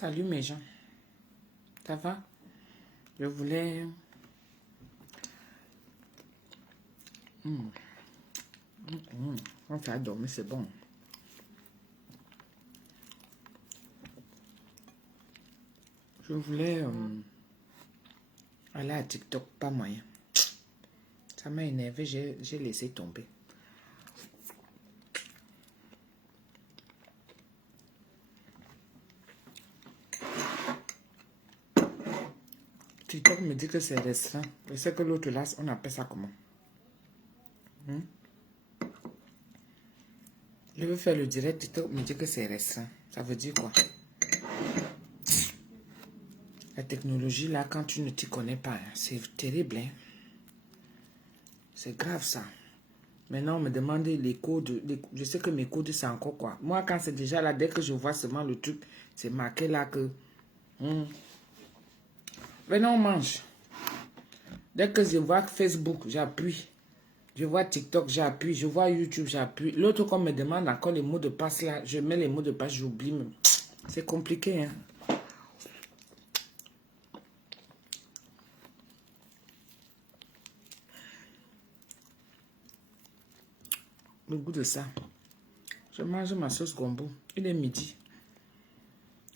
Salut mes gens, ça va? Je voulais... Quand tu as dormi, c'est bon. Je voulais aller à TikTok, pas moyen. Ça m'a énervé, j'ai laissé tomber. TikTok me dit que c'est restreint. Je sais que l'autre là, on appelle ça comment? Je veux faire le direct, TikTok me dit que c'est restreint. Ça veut dire quoi? La technologie là, quand tu ne t'y connais pas, hein, c'est terrible. Hein? C'est grave ça. Maintenant, on me demande les codes. Je sais que mes codes, c'est encore quoi. Moi, quand c'est déjà là, dès que je vois seulement le truc, c'est marqué là que... Venons, on mange. Dès que je vois Facebook, j'appuie. Je vois TikTok, j'appuie. Je vois YouTube, j'appuie. L'autre, qu'on me demande encore les mots de passe là, je mets les mots de passe, j'oublie même. C'est compliqué, hein. Le goût de ça. Je mange ma sauce gombo. Il est midi.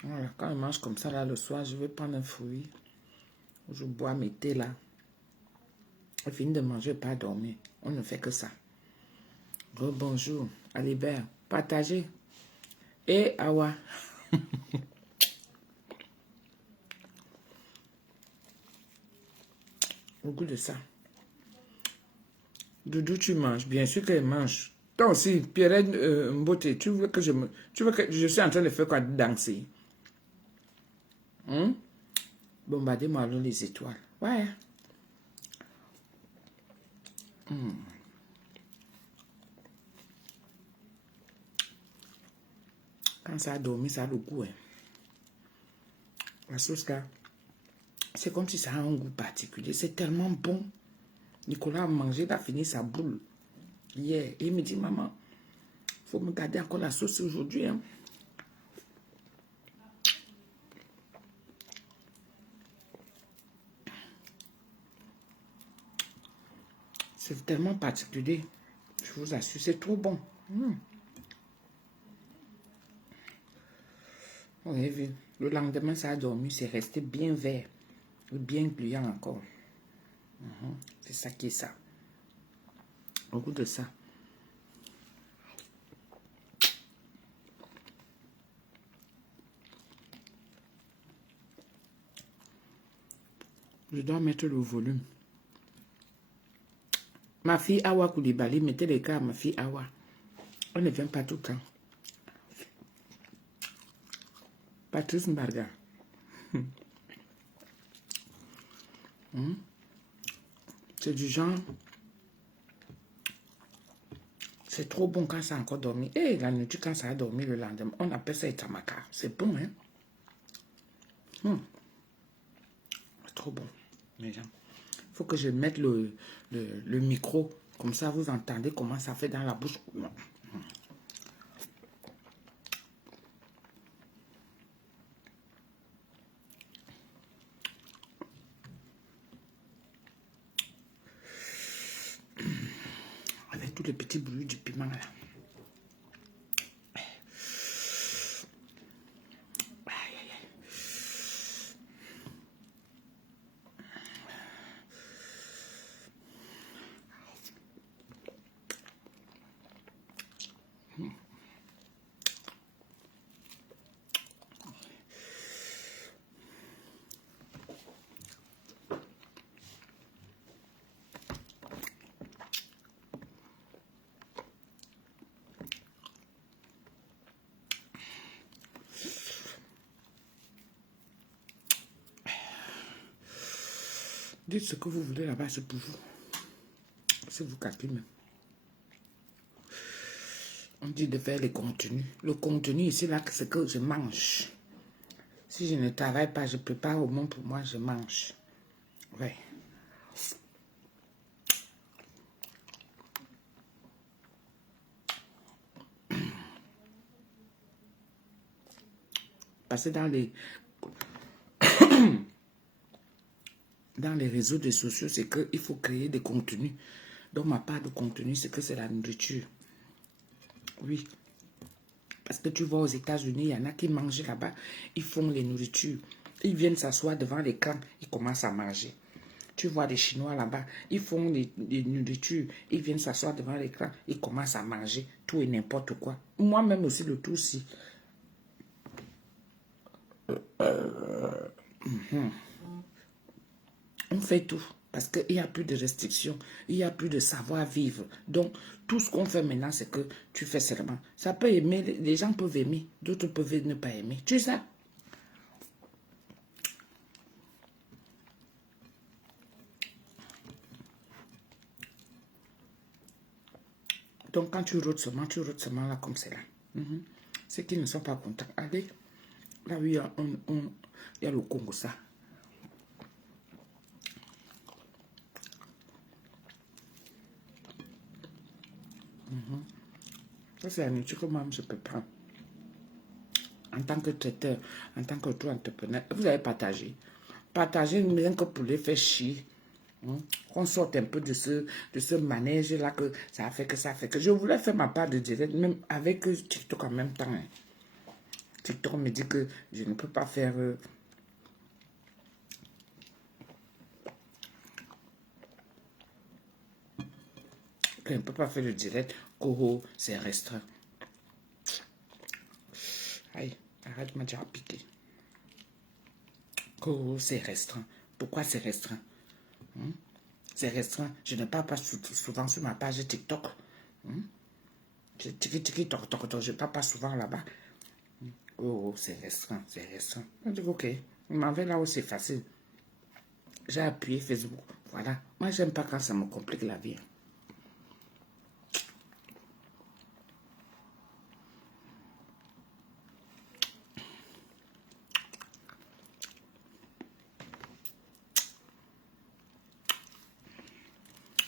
Voilà, quand je mange comme ça là le soir, je vais prendre un fruit. Je bois mes thés là. Je finis de manger, pas dormir. On ne fait que ça. Bonjour, Alibert. Partagez. Et Awa. Au goût de ça. Doudou, tu manges. Bien sûr qu'elle mange. Toi aussi, Pierrette Mbote, tu veux que je suis en train de faire quoi? Danser. Bombardez-moi alors les étoiles. Ouais. Quand ça a dormi, ça a le goût. Hein. La sauce là, c'est comme si ça a un goût particulier. C'est tellement bon. Nicolas a mangé, il a fini sa boule hier. Et il me dit, maman, il faut me garder encore la sauce aujourd'hui. Hein. C'est tellement particulier. Je vous assure, c'est trop bon. Vous avez vu, le lendemain, ça a dormi, c'est resté bien vert. Bien gluant encore. C'est ça qui est ça. Au goût de ça. Je dois mettre le volume. Ma fille Awa Koulibaly, mettez les cas à ma fille Awa. On ne vient pas tout le temps. Patrice Mbarga. C'est du genre... C'est trop bon quand ça a encore dormi. Et la nourriture, quand ça a dormi le lendemain, on appelle ça itamaka. C'est bon, hein? C'est trop bon, les gens. Il faut que je mette le micro. Comme ça, vous entendez comment ça fait dans la bouche. Avec tous les petits bruits du piment, là. Dites ce que vous voulez là-bas, c'est pour vous. C'est vous calculez même. On dit de faire les contenus. Le contenu ici, là, c'est que je mange. Si je ne travaille pas, je prépare au moins pour moi, je mange. Ouais. Parce que dans les réseaux des sociaux, c'est qu'il faut créer des contenus. Donc, ma part de contenu, c'est que c'est la nourriture. Oui. Parce que tu vois, aux États-Unis, il y en a qui mangent là-bas. Ils font les nourritures. Ils viennent s'asseoir devant l'écran. Ils commencent à manger. Tu vois les Chinois là-bas. Ils font les nourritures. Ils viennent s'asseoir devant l'écran. Ils commencent à manger tout et n'importe quoi. Moi-même aussi, le tout aussi. On fait tout. Parce qu'il n'y a plus de restrictions. Il n'y a plus de savoir-vivre. Donc, tout ce qu'on fait maintenant, c'est que tu fais seulement. Ça peut aimer. Les gens peuvent aimer. D'autres peuvent ne pas aimer. Tu sais ça? Donc, quand tu rôtes seulement là, comme c'est là. Ceux qui ne sont pas contents, allez. Là, oui, il y a le Congo, ça. Ça, c'est la nourriture que moi, je peux prendre. En tant que traiteur, en tant qu'auto-entrepreneur, vous avez partagé. Partagez rien que pour les faire chier. Qu'on sorte un peu de ce manège-là, que ça fait que ça fait que. Je voulais faire ma part de direct, même avec TikTok en même temps. Hein. TikTok me dit que je ne peux pas faire... que je ne peux pas faire le direct. Coho, c'est restreint. Aïe, arrête, m'a déjà piqué. Coho, c'est restreint. Pourquoi c'est restreint? C'est restreint. Je ne parle pas souvent sur ma page TikTok. Je ne parle pas souvent là-bas. Oh, c'est restreint, c'est restreint. Je dis, ok, il m'en va là où c'est facile. J'ai appuyé Facebook. Voilà. Moi, j'aime pas quand ça me complique la vie.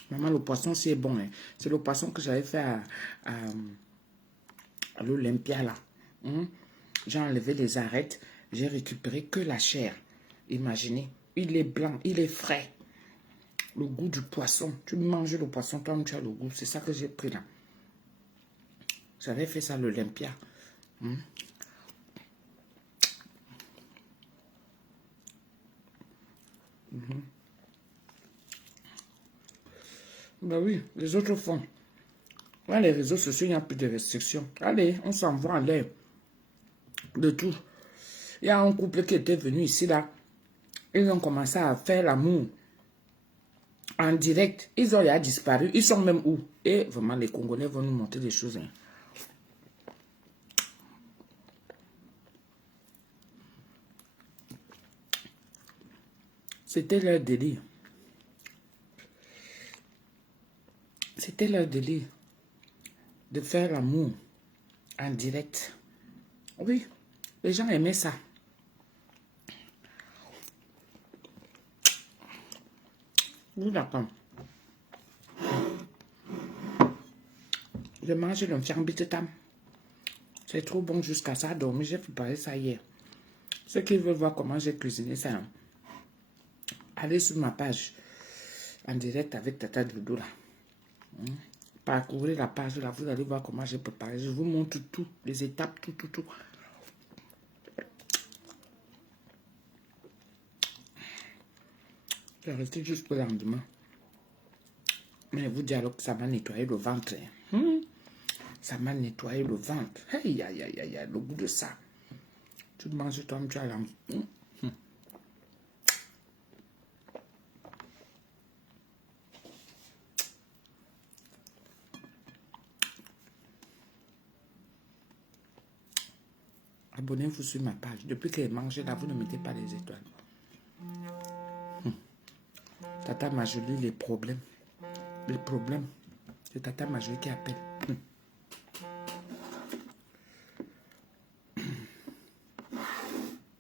Maman, le poisson, c'est bon. Hein. C'est le poisson que j'avais fait à l'Olympia, là. J'ai enlevé les arêtes. J'ai récupéré que la chair. Imaginez. Il est blanc, il est frais. Le goût du poisson. Tu manges le poisson, toi, tu as le goût. C'est ça que j'ai pris là. J'avais fait ça à l'Olympia. Ben oui, les autres font. Dans les réseaux sociaux, il n'y a plus de restrictions. Allez, on s'envoie en l'air. De tout. Il y a un couple qui était venu ici, là. Ils ont commencé à faire l'amour en direct. Ils ont déjà disparu. Ils sont même où? Et vraiment, les Congolais vont nous montrer des choses. Hein. C'était leur délire. C'était leur délire de faire l'amour en direct. Oui, les gens aimaient ça. Oui, d'accord. Je mange le fiambitetam. C'est trop bon jusqu'à ça. Donc, j'ai préparé ça hier. Ceux qui veulent voir comment j'ai cuisiné ça, hein, allez sur ma page en direct avec Tata Doudou là. Parcourez la page là, vous allez voir comment j'ai préparé. Je vous montre tout, les étapes, tout. Je vais rester jusqu'au lendemain. Mais vous dire alors que ça m'a nettoyé le ventre. Hein. Ça m'a nettoyé le ventre. Aïe, aïe, aïe, aïe, le goût de ça. Tu manges toi, tu as l'envie. Abonnez-vous sur ma page. Depuis qu'elle mange là, vous ne mettez pas les étoiles. Tata m'a joli les problèmes. Les problèmes. C'est Tata m'a joli qui appelle.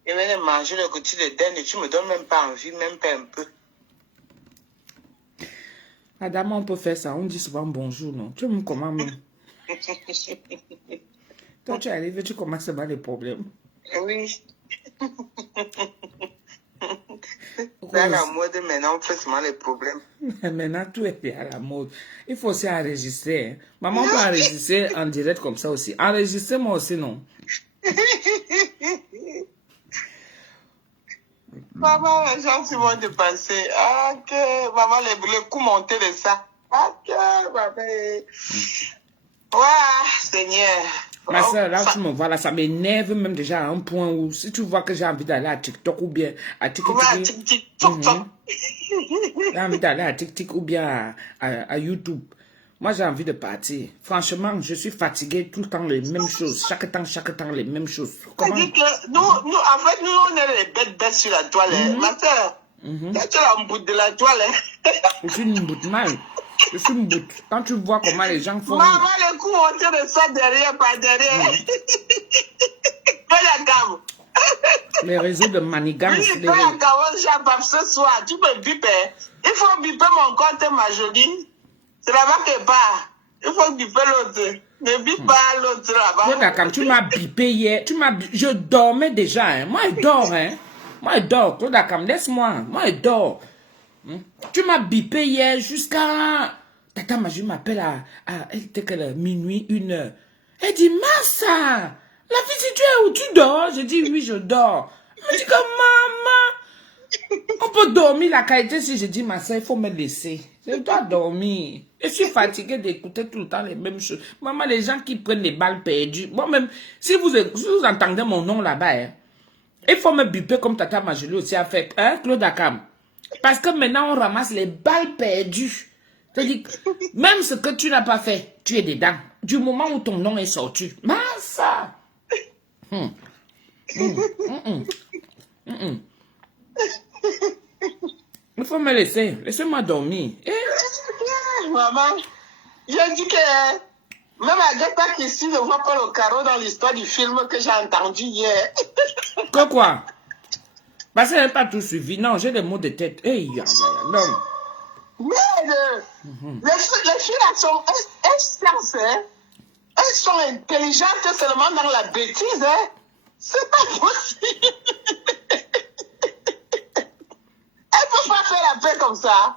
Et maintenant, manger le côté de denne, tu me donnes même pas envie, même pas un peu. Madame, on peut faire ça. On dit souvent bonjour, non? Tu me commandes même. Toi, tu arrives, tu commences à avoir les problèmes. Oui. Dans la mode, maintenant, on fait seulement les problèmes. Maintenant, tout est à la mode. Il faut aussi enregistrer. Hein. Maman peut enregistrer en direct comme ça aussi. Enregistrez-moi aussi, non? Maman, les gens qui vont te passer. Ah, que maman, le coup monté de ça. Ah, que maman. Ouais, Seigneur. Ma soeur, là où tu me vois, là, ça m'énerve même déjà à un point où si tu vois que j'ai envie d'aller à TikTok ou bien à TikTok. Ouais, TikTok. J'ai envie d'aller à TikTok ou bien à YouTube. Moi, j'ai envie de partir. Franchement, je suis fatigué tout le temps les mêmes choses. Chaque temps, les mêmes choses. Comment? C'est-à-dire que nous, en fait, nous, on est les bêtes sur la toile. Ma soeur, tu es la bout de la toile. Je suis une boute mal. Je suis une boute. Quand tu vois comment les gens font... Maman, le coup, on te de ça derrière, par derrière. La gamme. Les réseaux de manigance. Oui, la gamme, ce soir, tu peux biper. Il faut biper mon compte, ma jolie. C'est là-bas que part. Il faut biper l'autre. Ne bip pas l'autre là-bas. Quand tu m'as bipé hier, je dormais déjà. Hein. Moi, je dors. Hein. Moi, je dors. Claude Akam, laisse-moi. Moi, je dors. Tu m'as bipé hier jusqu'à... Tata Maju m'appelle elle était quelle minuit, 1h. Elle dit, Massa, la fille, si tu es où tu dors? Je dis, oui, je dors. Elle me dit que maman, on peut dormir la qualité si je dis, Massa, il faut me laisser. Je dois dormir. Je suis fatiguée d'écouter tout le temps les mêmes choses. Maman, les gens qui prennent les balles perdues. Moi-même, si vous entendez mon nom là-bas, hein, il faut me biper comme Tata Majoli aussi a fait, hein, Claude Akam. Parce que maintenant, on ramasse les balles perdues. C'est-à-dire, même ce que tu n'as pas fait, tu es dedans. Du moment où ton nom est sorti. Massa! Il faut me laisser. Laissez-moi dormir. Maman, j'ai dit que même Agatha Christie ne voit pas le carreau dans l'histoire du film que j'ai entendu hier. Que quoi? Parce qu'elle n'a pas tout suivi. Non, j'ai des mots de tête. Hey, non. Mais les filles là sont elles sont intelligentes seulement dans la bêtise. Hein. C'est pas possible. Elles ne peuvent pas faire la paix comme ça.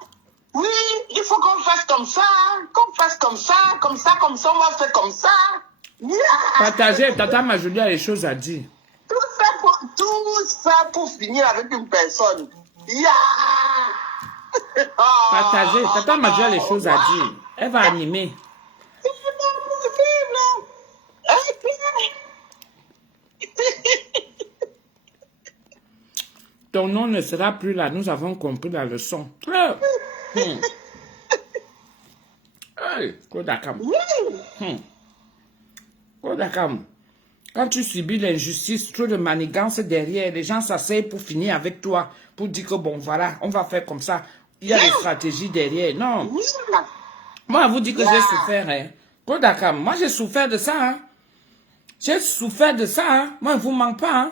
Oui, il faut qu'on fasse comme ça, comme ça, on va faire comme ça. Yeah. Partagez, Tata Majoli a les choses à dire. Tout ça pour finir avec une personne. Yeah. Partagez, Tata Majoli a les choses à dire. Elle va animer. C'est pas possible. Ton nom ne sera plus là. Nous avons compris la leçon. Hey, Claude Akam. Claude Akam. Quand tu subis l'injustice, trop de manigance derrière, les gens s'asseyent pour finir avec toi, pour dire que bon, voilà, on va faire comme ça. Il y a des stratégies derrière. Non. Moi, vous dites que j'ai souffert. Hein. Claude Akam, moi, j'ai souffert de ça. Hein. J'ai souffert de ça. Hein. Moi, je ne vous mens pas. Hein.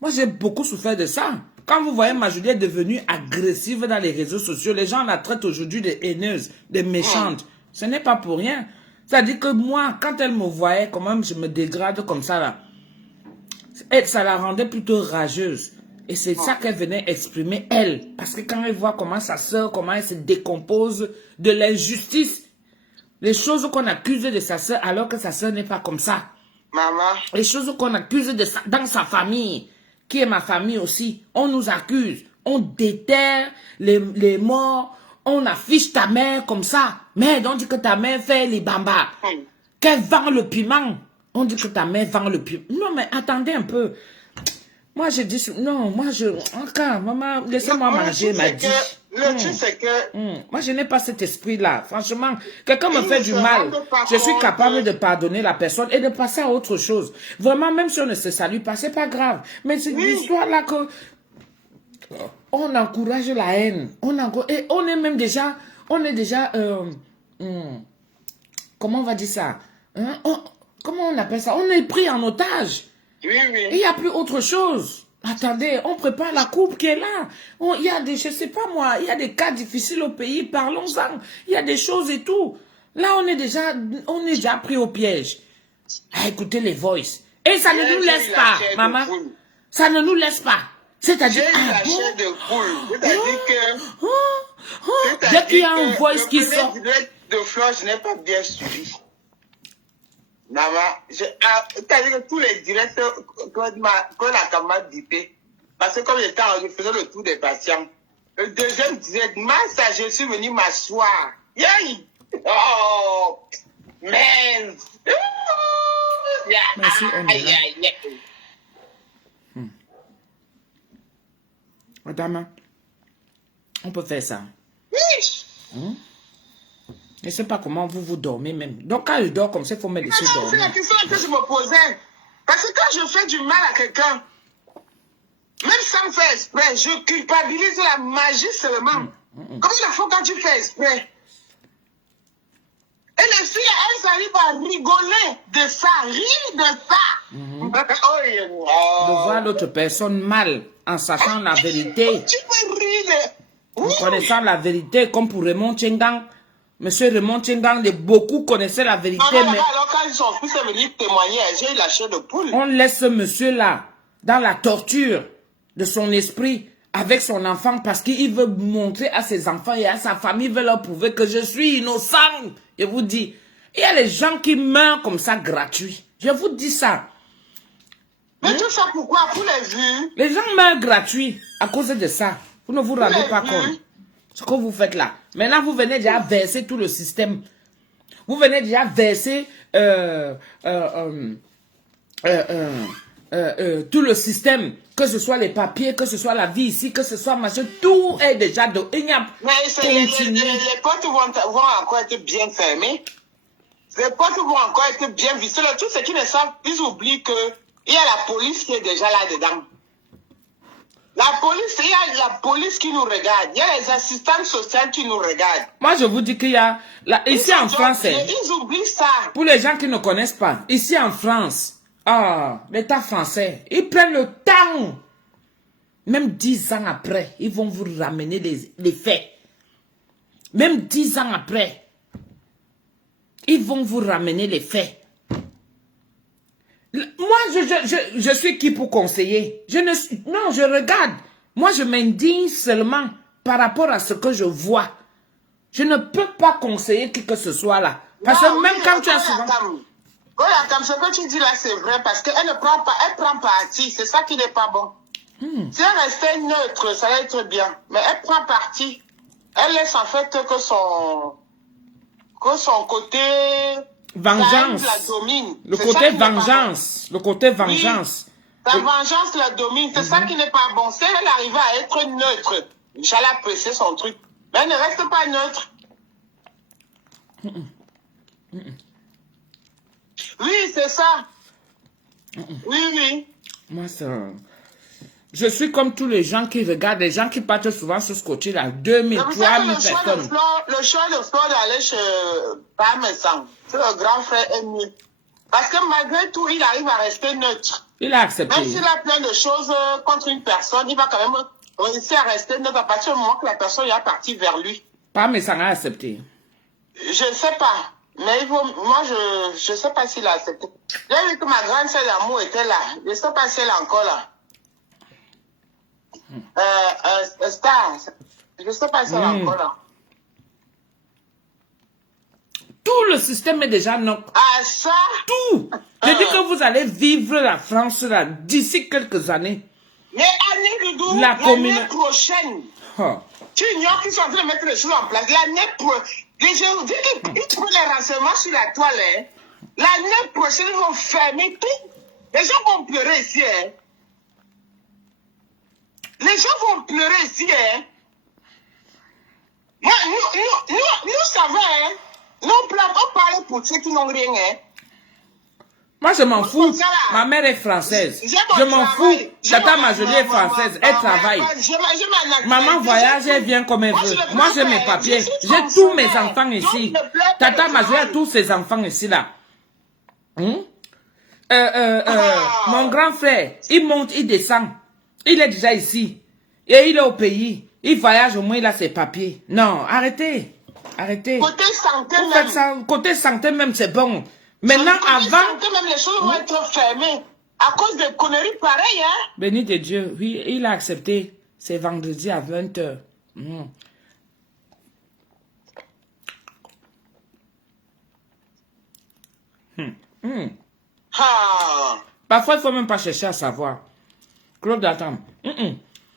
Moi, j'ai beaucoup souffert de ça. Quand vous voyez Majoli est devenue agressive dans les réseaux sociaux, les gens la traitent aujourd'hui de haineuse, de méchante. Ce n'est pas pour rien. C'est-à-dire que moi, quand elle me voyait, quand même, je me dégrade comme ça, là. Ça la rendait plutôt rageuse. Et c'est ça qu'elle venait exprimer, elle. Parce que quand elle voit comment sa soeur, comment elle se décompose de l'injustice, les choses qu'on accuse de sa soeur, alors que sa soeur n'est pas comme ça. Maman. Les choses qu'on accuse dans sa famille, qui est ma famille aussi, on nous accuse. On déterre les morts. On affiche ta mère comme ça. Mais on dit que ta mère fait les bambas. Qu'elle vend le piment. On dit que ta mère vend le piment. Non, mais attendez un peu. Moi, je dis... Non, moi, je... Encore, maman, laissez-moi manger, m'a dit. Le truc, c'est que... Moi, je n'ai pas cet esprit-là. Franchement, quelqu'un me fait du mal. Je suis capable de pardonner la personne et de passer à autre chose. Vraiment, même si on ne se salue pas, c'est pas grave. Mais c'est l'histoire-là que... On encourage la haine. Et on est même déjà... On est déjà... comment on va dire ça? Comment on appelle ça? On est pris en otage. Oui. Il n'y a plus autre chose. Attendez, on prépare la coupe qui est là. Il y a des, je sais pas moi, il y a des cas difficiles au pays, parlons-en. Il y a des choses et tout. Là, on est déjà pris au piège. À écouter les voices. Et ça ne nous laisse pas, maman. Ça ne nous laisse pas. C'est-à-dire... J'ai eu la chair de poule. Dès qu'il y a un voice qui sort... Le direct de Flore, je n'ai pas bien suivi. Maman, c'est-à-dire que tous les directs qu'on a quand même bipé. Parce que comme j'étais je faisais le tour des patients. Le deuxième direct, ça, je suis venu m'asseoir. Yay! Oh! Man! Merci, on est là. Madame, on peut faire ça. Je ne sais pas comment vous dormez même. Donc quand je dors comme ça, il faut me laisser dormir. C'est la question que je me posais. Parce que quand je fais du mal à quelqu'un, même sans faire exprès, je culpabilise la magie seulement. Comme il faut quand tu fais exprès. Et les filles, elles arrivent à rigoler de ça, rire de ça. De voir l'autre personne mal en sachant la vérité. Tu peux rire. En connaissant la vérité, comme pour Raymond Tchengang. Monsieur Raymond Tchengang, beaucoup connaissaient la vérité. Mais alors quand ils sont tous venus témoigner, j'ai eu la chair de poule. On laisse ce monsieur-là dans la torture de son esprit avec son enfant parce qu'il veut montrer à ses enfants et à sa famille, il veut leur prouver que je suis innocent. Je vous dis, il y a les gens qui meurent comme ça gratuit. Je vous dis ça. Mais tout ça pourquoi? Pour les vues. Les gens meurent gratuits à cause de ça. Vous ne vous rendez pas compte. Ce que vous faites là. Maintenant, vous venez déjà verser tout le système. Vous venez déjà verser tout le système. Que ce soit les papiers, que ce soit la vie ici, que ce soit machin. Tout est déjà de... Il y a les portes vont encore être bien fermées. Les portes vont encore être bien vissées. Tout ce qui ne savent, ils oublient qu'il y a la police qui est déjà là-dedans. La police, il y a la police qui nous regarde. Il y a les assistantes sociales qui nous regardent. Moi, je vous dis qu'il y a... ici en France... Ils oublient ça. Pour les gens qui ne connaissent pas, ici en France, l'État français, ils prennent le temps. Même 10 ans après, ils vont vous ramener les faits. Même 10 ans après, ils vont vous ramener les faits. Moi, je suis qui pour conseiller? Non, je regarde. Moi, je m'indigne seulement par rapport à ce que je vois. Je ne peux pas conseiller qui que ce soit là. Parce que même quand tu as souvent... Comme ce que tu dis là, c'est vrai, parce qu'elle ne prend pas, elle prend parti. C'est ça qui n'est pas bon. Si elle restait neutre, ça allait être bien. Mais elle prend parti. Elle laisse en fait que son côté... vengeance. La domine. Le côté vengeance. Le côté vengeance. Oui. La vengeance la domine. C'est ça qui n'est pas bon. Si elle arrive à être neutre, j'allais apprécier son truc. Mais elle ne reste pas neutre. Oui, c'est ça. Oui. Moi, ça... Je suis comme tous les gens qui regardent, les gens qui partent souvent sur ce côté-là. 2000, 3000 personnes. Le choix de Flore d'aller chez Parmesan, c'est le grand frère est mieux. Parce que malgré tout, il arrive à rester neutre. Il a accepté. Même s'il a plein de choses contre une personne, il va quand même réussir à rester neutre à partir du moment que la personne est partie vers lui. Parmesan a accepté. Je ne sais pas. Mais moi, je ne sais pas s'il a accepté. J'ai vu que ma grande sœur d'amour était là. Je ne sais pas si elle est encore là. Star, je ne sais pas si elle est encore là. Tout le système est déjà non. Ah, ça? Tout. Je dis que vous allez vivre la France là d'ici quelques années. Mais l'année prochaine, tu ignores qu'ils sont en train de mettre les choses en place. L'année prochaine, je vous dis qu'ils prennent les renseignements sur la toile. Hein. L'année prochaine, ils vont fermer tout. Les gens vont pleurer ici. Hein. Les gens vont pleurer ici. Hein. Moi, nous savons. Hein. Nous, on parle pour ceux qui n'ont rien. Hein. Moi, je m'en fous. Ma mère est française. Je m'en fous. Tata Marjolie est française. Elle travaille. Maman voyage, elle vient comme elle veut. Moi, j'ai mes papiers. J'ai tous mes enfants ici. Tata Marjolie a tous ses enfants ici, là. Mon grand frère, il monte, il descend. Il est déjà ici. Et il est au pays. Il voyage, au moins, il a ses papiers. Non, arrêtez. Arrêtez. Côté santé vous faites ça. Côté santé même, c'est bon. Maintenant, avant... Même les choses vont être fermées. À cause de conneries pareilles, hein. Béni de Dieu, oui, il a accepté. C'est vendredi à 20h. Ah. Parfois, il ne faut même pas chercher à savoir. Claude, attends.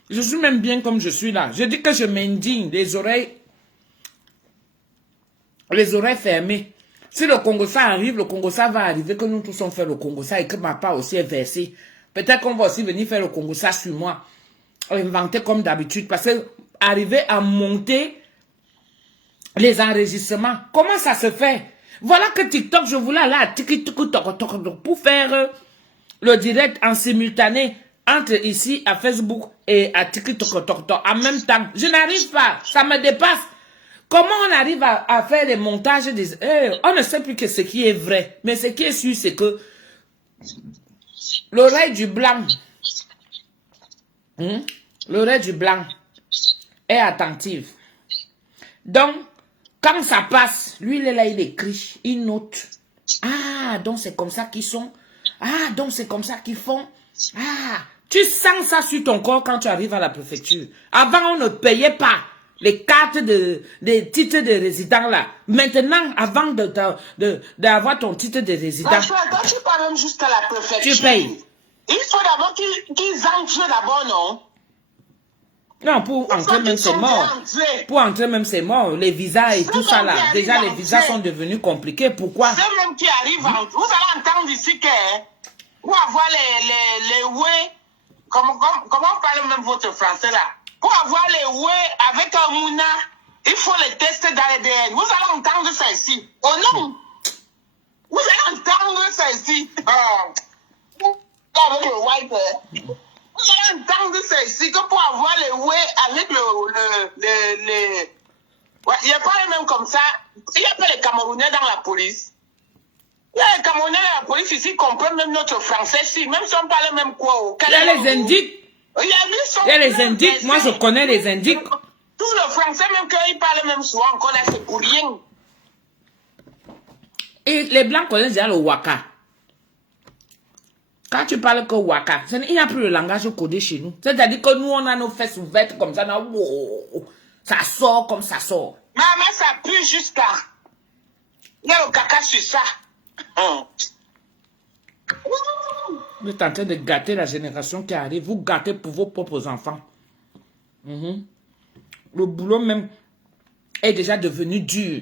Je suis même bien comme je suis là. Je dis que je m'indigne, les oreilles fermées. Si le Congo-Ça arrive, le Congo-Ça va arriver, que nous tous on fait le Congo-Ça et que ma part aussi est versée. Peut-être qu'on va aussi venir faire le Congo-Ça sur moi. Inventer comme d'habitude. Parce que arriver à monter les enregistrements, comment ça se fait? Voilà que TikTok, je voulais aller à TikTok pour faire le direct en simultané entre ici à Facebook et à TikTok en même temps. Je n'arrive pas, ça me dépasse. Comment on arrive à faire des montages des... on ne sait plus que ce qui est vrai. Mais ce qui est sûr, c'est que l'oreille du blanc, l'oreille du blanc est attentive. Donc, quand ça passe, lui, il est là, il écrit, il note. Ah, donc c'est comme ça qu'ils sont. Ah, donc c'est comme ça qu'ils font. Ah, tu sens ça sur ton corps quand tu arrives à la préfecture. Avant, on ne payait pas les cartes des titres de résident là. Maintenant, avant d'avoir ton titre de résident, Toi, tu pars même jusqu'à la préfecture. tu payes. Il faut d'abord qu'ils entrent d'abord, non? Non, pour entrer même c'est mort. Pour entrer même c'est mort. Les visas et tout ça là. Déjà les visas sont devenus compliqués. Pourquoi? Ceux même qui arrivent, vous allez entendre ici que pour avoir les ouais, comment on parle même votre français là? Pour avoir les ouais avec un mouna, il faut les tester dans l'ADN. Vous allez entendre ça ici. Oh non! Vous allez entendre ça ici. Avec le white. Vous allez entendre ça ici que pour avoir les ouais avec ouais, il n'y a pas les mêmes comme ça. Il n'y a pas les Camerounais dans la police. Il y a les Camerounais dans la police ici qui comprennent même notre français ici. Même si on parle même quoi. Il y a les indiques. Il y a les indiques. Moi, je connais les indiques. Tout le français, même qu'ils parlent même souvent encore là, c'est pour rien. Et les Blancs connaissent déjà le Waka. Quand tu parles que Waka, il n'y a plus le langage codé chez nous. C'est-à-dire que nous, on a nos fesses ouvertes comme ça. Ça sort comme ça sort. Maman, ça pue jusqu'à... Il y a le caca sur ça. Vous êtes en train de gâter la génération qui arrive. Vous gâtez pour vos propres enfants. Le boulot même est déjà devenu dur.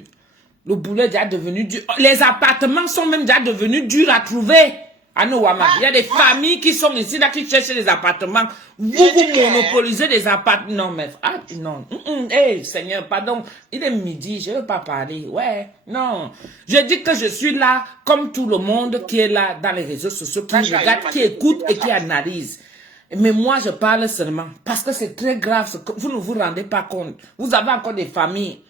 Le boulot est déjà devenu dur. Les appartements sont même déjà devenus durs à trouver. À Nowama. Il y a des familles qui sont ici, là, qui cherchent des appartements. Vous monopolisez des appartements. Non, mais... Ah, non. Hey, Seigneur, pardon. Il est midi, je ne veux pas parler. Ouais, non. Je dis que je suis là, comme tout le monde qui est là dans les réseaux sociaux, qui regarde, qui écoute et qui analyse. Mais moi, je parle seulement. Parce que c'est très grave. Ce que vous ne vous rendez pas compte. Vous avez encore des familles.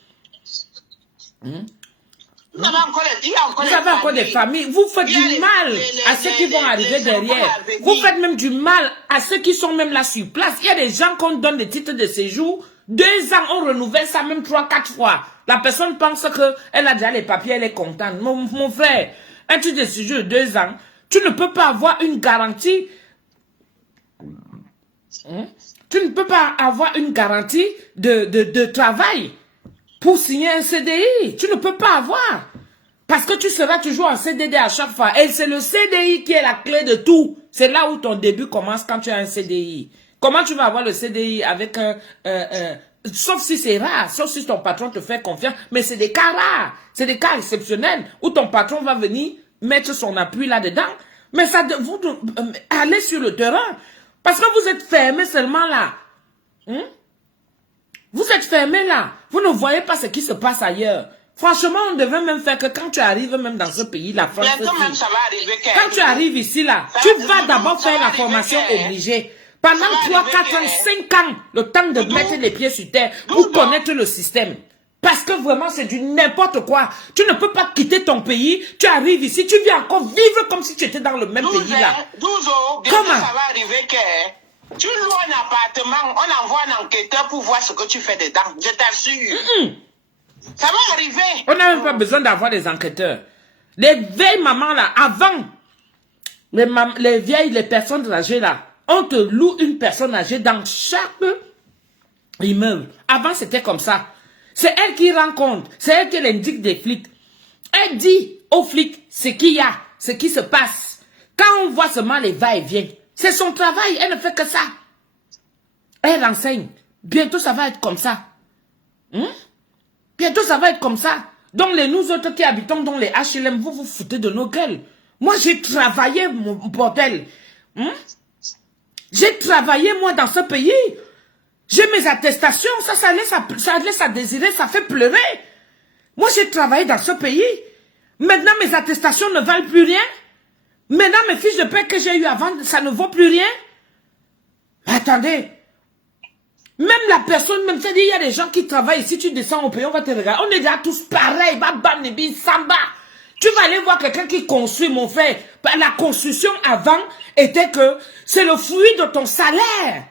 Vous avez encore des familles. Vous faites du mal à ceux qui vont arriver derrière. Vous faites même du mal à ceux qui sont même là sur place. Il y a des gens qu'on donne des titres de séjour. 2 ans, on renouvelle ça même 3-4 fois. La personne pense qu'elle a déjà les papiers, elle est contente. Mon frère, un titre de séjour de 2 ans, tu ne peux pas avoir une garantie. Tu ne peux pas avoir une garantie de travail. Pour signer un CDI, tu ne peux pas avoir. Parce que tu seras toujours en CDD à chaque fois. Et c'est le CDI qui est la clé de tout. C'est là où ton début commence quand tu as un CDI. Comment tu vas avoir le CDI avec sauf si c'est rare, sauf si ton patron te fait confiance. Mais c'est des cas rares. C'est des cas exceptionnels où ton patron va venir mettre son appui là-dedans. Mais ça, vous allez sur le terrain. Parce que vous êtes fermé seulement là. Vous êtes fermé là. Vous ne voyez pas ce qui se passe ailleurs. Franchement, on devait même faire que quand tu arrives même dans ce pays, la France, quand tu arrives ici là, tu vas d'abord faire la formation obligée. Pendant 3, 4 ans, 5 ans, le temps de mettre les pieds sur terre pour connaître le système. Parce que vraiment, c'est du n'importe quoi. Tu ne peux pas quitter ton pays. Tu arrives ici, tu viens encore vivre comme si tu étais dans le même pays là. 12 ans, comment ça va arriver que... Tu loues un appartement, on envoie un enquêteur pour voir ce que tu fais dedans. Je t'assure. Ça va arriver. On n'a même pas besoin d'avoir des enquêteurs. Les vieilles mamans là, avant, les vieilles, les personnes âgées là, on te loue une personne âgée dans chaque immeuble. Avant, c'était comme ça. C'est elle qui rend compte. C'est elle qui indique des flics. Elle dit aux flics ce qu'il y a, ce qui se passe. Quand on voit seulement les va-et-vient, c'est son travail. Elle ne fait que ça. Elle renseigne. Bientôt, ça va être comme ça. Bientôt, ça va être comme ça. Donc, nous autres qui habitons dans les HLM, vous vous foutez de nos gueules. Moi, j'ai travaillé, mon bordel. J'ai travaillé, moi, dans ce pays. J'ai mes attestations. Ça laisse à désirer, ça fait pleurer. Moi, j'ai travaillé dans ce pays. Maintenant, mes attestations ne valent plus rien. Maintenant, mes fiches de paie que j'ai eues avant, ça ne vaut plus rien. Mais attendez. Même la personne, même ça dit, il y a des gens qui travaillent. Si tu descends au pays, on va te regarder. On est déjà tous pareils. Babanibi, Samba. Tu vas aller voir quelqu'un qui construit, mon frère. La construction avant était que c'est le fruit de ton salaire.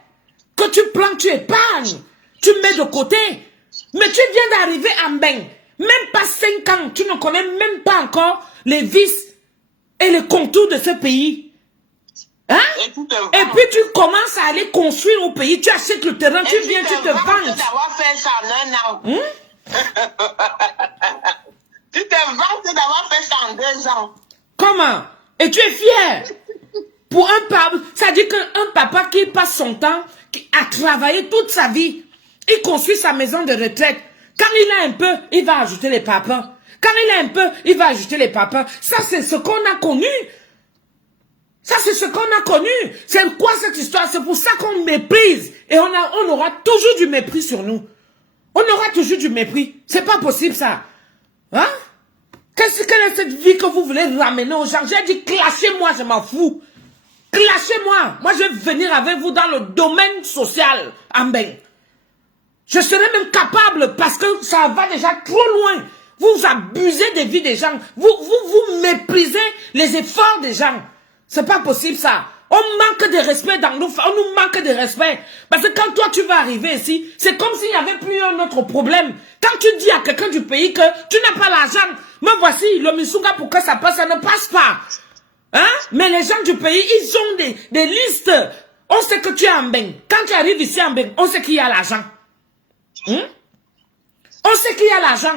Que tu prends, tu épargnes. Tu mets de côté. Mais tu viens d'arriver à Mbeng. Même pas 5 ans. Tu ne connais même pas encore les vices et les contours de ce pays. Hein? Et puis tu commences à aller construire au pays. Tu achètes le terrain, tu viens, tu te vends. D'avoir fait ça en 1 an. Tu te vantes d'avoir fait ça en 2 ans. Comment? Et tu es fier? Pour un papa, ça dit qu'un papa qui passe son temps, qui a travaillé toute sa vie, il construit sa maison de retraite. Quand il a un peu, il va ajouter les papas. Quand il a un peu, il va ajouter les papas. Ça, c'est ce qu'on a connu. Ça, c'est ce qu'on a connu. C'est quoi cette histoire? C'est pour ça qu'on méprise. Et on aura toujours du mépris sur nous. On aura toujours du mépris. C'est pas possible, ça. Hein? Quelle est cette vie que vous voulez ramener aux gens? J'ai dit, clashez-moi, je m'en fous. Clashez-moi. Moi, je vais venir avec vous dans le domaine social, Mbeng. Je serai même capable, parce que ça va déjà trop loin. Vous abusez des vies des gens. Vous méprisez les efforts des gens. C'est pas possible, ça. On manque de respect dans nous. On nous manque de respect. Parce que quand toi, tu vas arriver ici, c'est comme s'il n'y avait plus un autre problème. Quand tu dis à quelqu'un du pays que tu n'as pas l'argent, mais voici, le Misunga, pour que ça passe, ça ne passe pas. Hein? Mais les gens du pays, ils ont des listes. On sait que tu es en Mbeng. Quand tu arrives ici en Mbeng, on sait qu'il y a l'argent. On sait qu'il y a l'argent.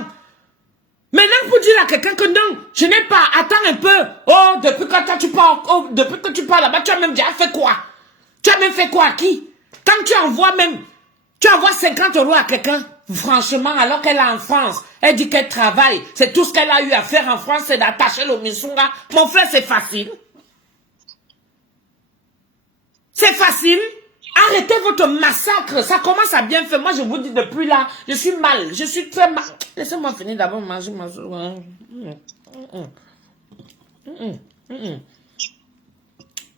Maintenant, pour dire à quelqu'un que non, je n'ai pas, attends un peu. Oh, depuis que tu parles, depuis que tu parles là-bas, tu as même déjà fait quoi? Tu as même fait quoi à qui? Quand tu envoies 50 € à quelqu'un, franchement, alors qu'elle est en France, elle dit qu'elle travaille, c'est tout ce qu'elle a eu à faire en France, c'est d'attacher le Misunga. Mon frère, c'est facile. C'est facile. Arrêtez votre massacre, ça commence à bien faire. Moi, je vous dis depuis là, je suis mal, je suis très mal. Laissez-moi finir d'abord manger ma soupe.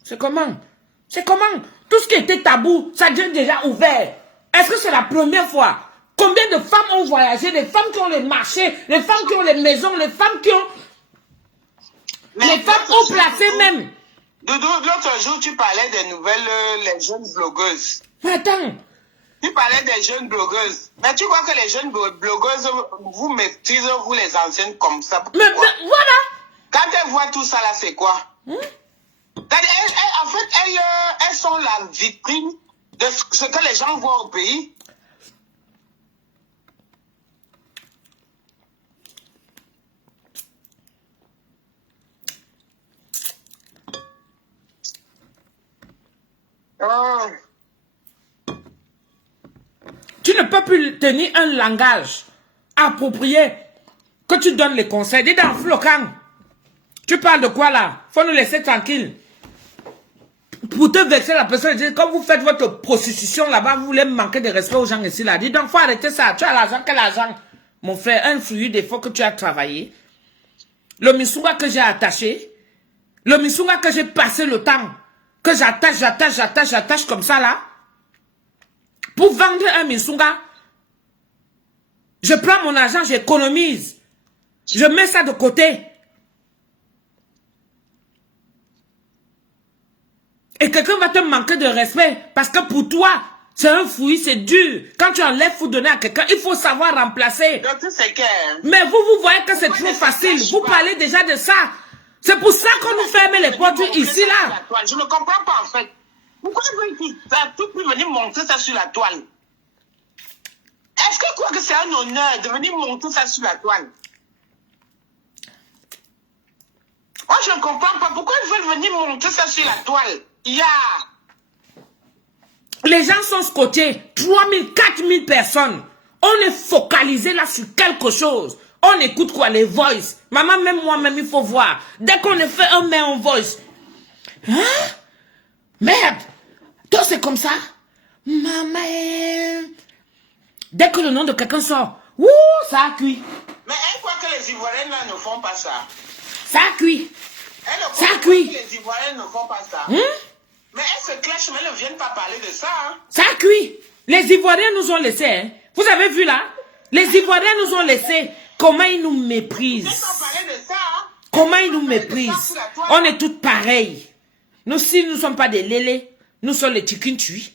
C'est comment? C'est comment? Tout ce qui était tabou, ça devient déjà ouvert. Est-ce que c'est la première fois? Combien de femmes ont voyagé, les femmes qui ont les marchés, les femmes qui ont les maisons, les femmes qui ont... Les femmes ont placé même. Doudou, l'autre jour, tu parlais des nouvelles, les jeunes blogueuses. Mais attends. Tu parlais des jeunes blogueuses. Mais tu crois que les jeunes blogueuses, vous méprisez, vous les anciennes comme ça. Mais voilà. Quand elles voient tout ça là, c'est quoi? En fait, elles sont la vitrine de ce que les gens voient au pays. Tu ne peux plus tenir un langage approprié que tu donnes les conseils. Dis dans Flocan, tu parles de quoi là? Faut nous laisser tranquille. Pour te vexer la personne, dire, comme vous faites votre prostitution là-bas, vous voulez manquer de respect aux gens ici là. Dis donc, faut arrêter ça. Tu as l'argent, quel argent? Mon frère, un fruit des fois que tu as travaillé. Le Misunga que j'ai attaché. Le Misunga que j'ai passé le temps. Que j'attache comme ça là. Pour vendre un Misunga, je prends mon argent, j'économise. Je mets ça de côté. Et quelqu'un va te manquer de respect. Parce que pour toi, c'est un fruit, c'est dur. Quand tu enlèves, il faut donner à quelqu'un. Il faut savoir remplacer. Donc, mais vous voyez que c'est trop facile. Vous parlez déjà de ça. C'est pour ça qu'on nous ferme les portes ici, là. Je ne comprends pas, en fait. Pourquoi tu as tout pu venir montrer ça sur la toile? Est-ce que quoi que c'est un honneur de venir montrer ça sur la toile? Moi, je ne comprends pas. Pourquoi ils veulent venir montrer ça sur la toile? Les gens sont scotchés. 3 000, 4 000 personnes. On est focalisé là sur quelque chose. On écoute quoi? Les voices. Maman, même moi-même, il faut voir. Dès qu'on a fait un mail en voice. Hein? Merde. Toi, c'est comme ça? Maman. Dès que le nom de quelqu'un sort. Ouh, ça a cuit. Mais elle croit que les Ivoiriens là ne font pas ça. Ça a cuit. Ça a cuit. Les Ivoiriens ne font pas ça. Mais elles se clashent, mais elles ne viennent pas parler de ça. Hein? Ça a cuit. Les Ivoiriens nous ont laissé. Hein? Vous avez vu là? Les Ivoiriens nous ont laissé. Comment ils nous méprisent. Comment ils nous méprisent. On est toutes pareilles. Nous, si nous ne sommes pas des lélés, nous sommes les chicken-tui.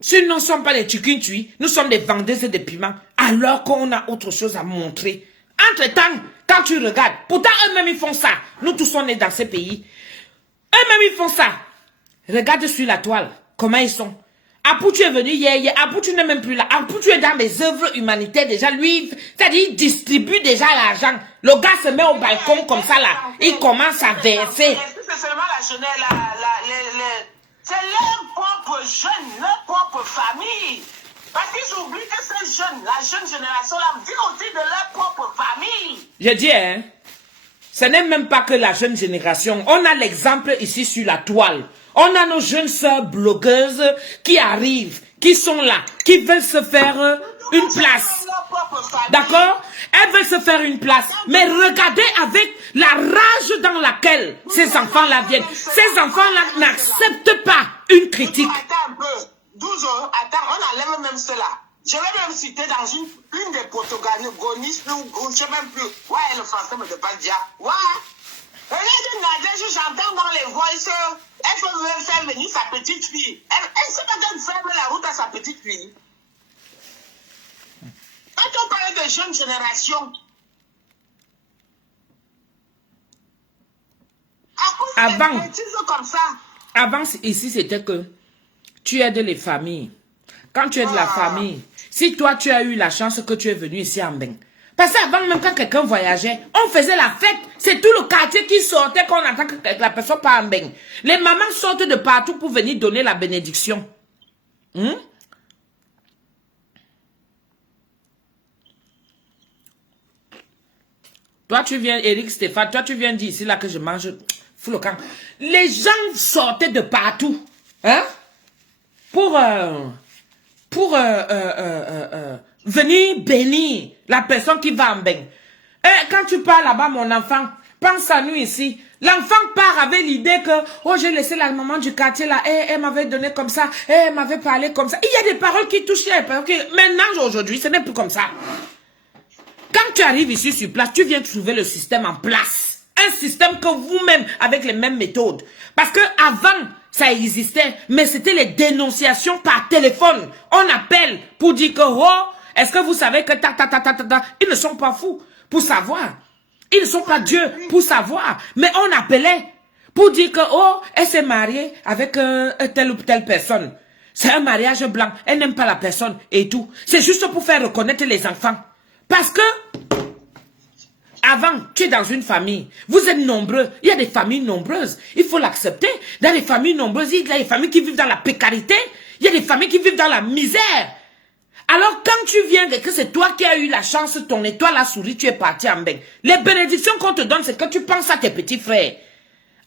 Si nous ne sommes pas des chicken-tui, nous sommes des vendeuses de piments. Alors qu'on a autre chose à montrer. Entre-temps, quand tu regardes, pourtant eux-mêmes ils font ça. Nous tous on est dans ces pays. Eux-mêmes ils font ça. Regarde sur la toile, comment ils sont. Apou, tu es venu hier, Apou, tu n'es même plus là. Apou, tu es dans les œuvres humanitaires déjà. Lui, c'est-à-dire, il distribue déjà l'argent. Le gars se met au balcon comme ça, là. Il commence à verser. Est-ce que c'est seulement la jeunesse, c'est leur propre jeune, leur propre famille. Parce qu'ils oublient que ces jeunes, la jeune génération, là, vit aussi de leur propre famille. Je dis, hein, ce n'est même pas que la jeune génération. On a l'exemple ici sur la toile. On a nos jeunes sœurs blogueuses qui arrivent, qui sont là, qui veulent se faire une place. D'accord? Elles veulent se faire une place. Mais regardez avec la rage dans laquelle ces enfants-là viennent. Ces enfants-là n'acceptent pas une critique. Attends un peu. 12 ans, attends, on enlève même cela. Je vais même citer dans une des protagonistes, ou je sais même plus. Ouais, le français me dépasse déjà. Ouais. Regardez Nadège, j'entends dans les voices, elle veut faire venir sa petite fille. Elle sait pas qu'elle ferme la route à sa petite fille. Quand on parle de jeunes générations, avant ici c'était que tu aides les familles. Quand tu aides la famille, si toi tu as eu la chance que tu es venu ici en Mbeng, parce qu'avant même quand quelqu'un voyageait, on faisait la fête. C'est tout le quartier qui sortait qu'on attend que la personne part en Mbeng. Les mamans sortent de partout pour venir donner la bénédiction. Toi tu viens, Eric Stéphane, toi tu viens dire ici là que je mange fou le camp. Les gens sortaient de partout. Hein? Pour venir bénir la personne qui va en Mbeng. Et quand tu pars là-bas, mon enfant, pense à nous ici. L'enfant part avec l'idée que, oh, j'ai laissé la maman du quartier là, et elle m'avait donné comme ça, et elle m'avait parlé comme ça. Il y a des paroles qui touchent les paroles qui... Maintenant, aujourd'hui, ce n'est plus comme ça. Quand tu arrives ici sur place, tu viens trouver le système en place. Un système que vous-même, avec les mêmes méthodes. Parce que avant, ça existait, mais c'était les dénonciations par téléphone. On appelle pour dire que, oh, est-ce que vous savez que ils ne sont pas fous pour savoir. Ils ne sont pas Dieu pour savoir. Mais on appelait pour dire que, oh, elle s'est mariée avec telle ou telle personne. C'est un mariage blanc. Elle n'aime pas la personne et tout. C'est juste pour faire reconnaître les enfants. Parce que, avant, tu es dans une famille. Vous êtes nombreux. Il y a des familles nombreuses. Il faut l'accepter. Dans les familles nombreuses, il y a des familles qui vivent dans la précarité. Il y a des familles qui vivent dans la misère. Alors, quand tu viens, que c'est toi qui as eu la chance, ton étoile a souri, tu es parti en Mbeng. Les bénédictions qu'on te donne, c'est que tu penses à tes petits frères.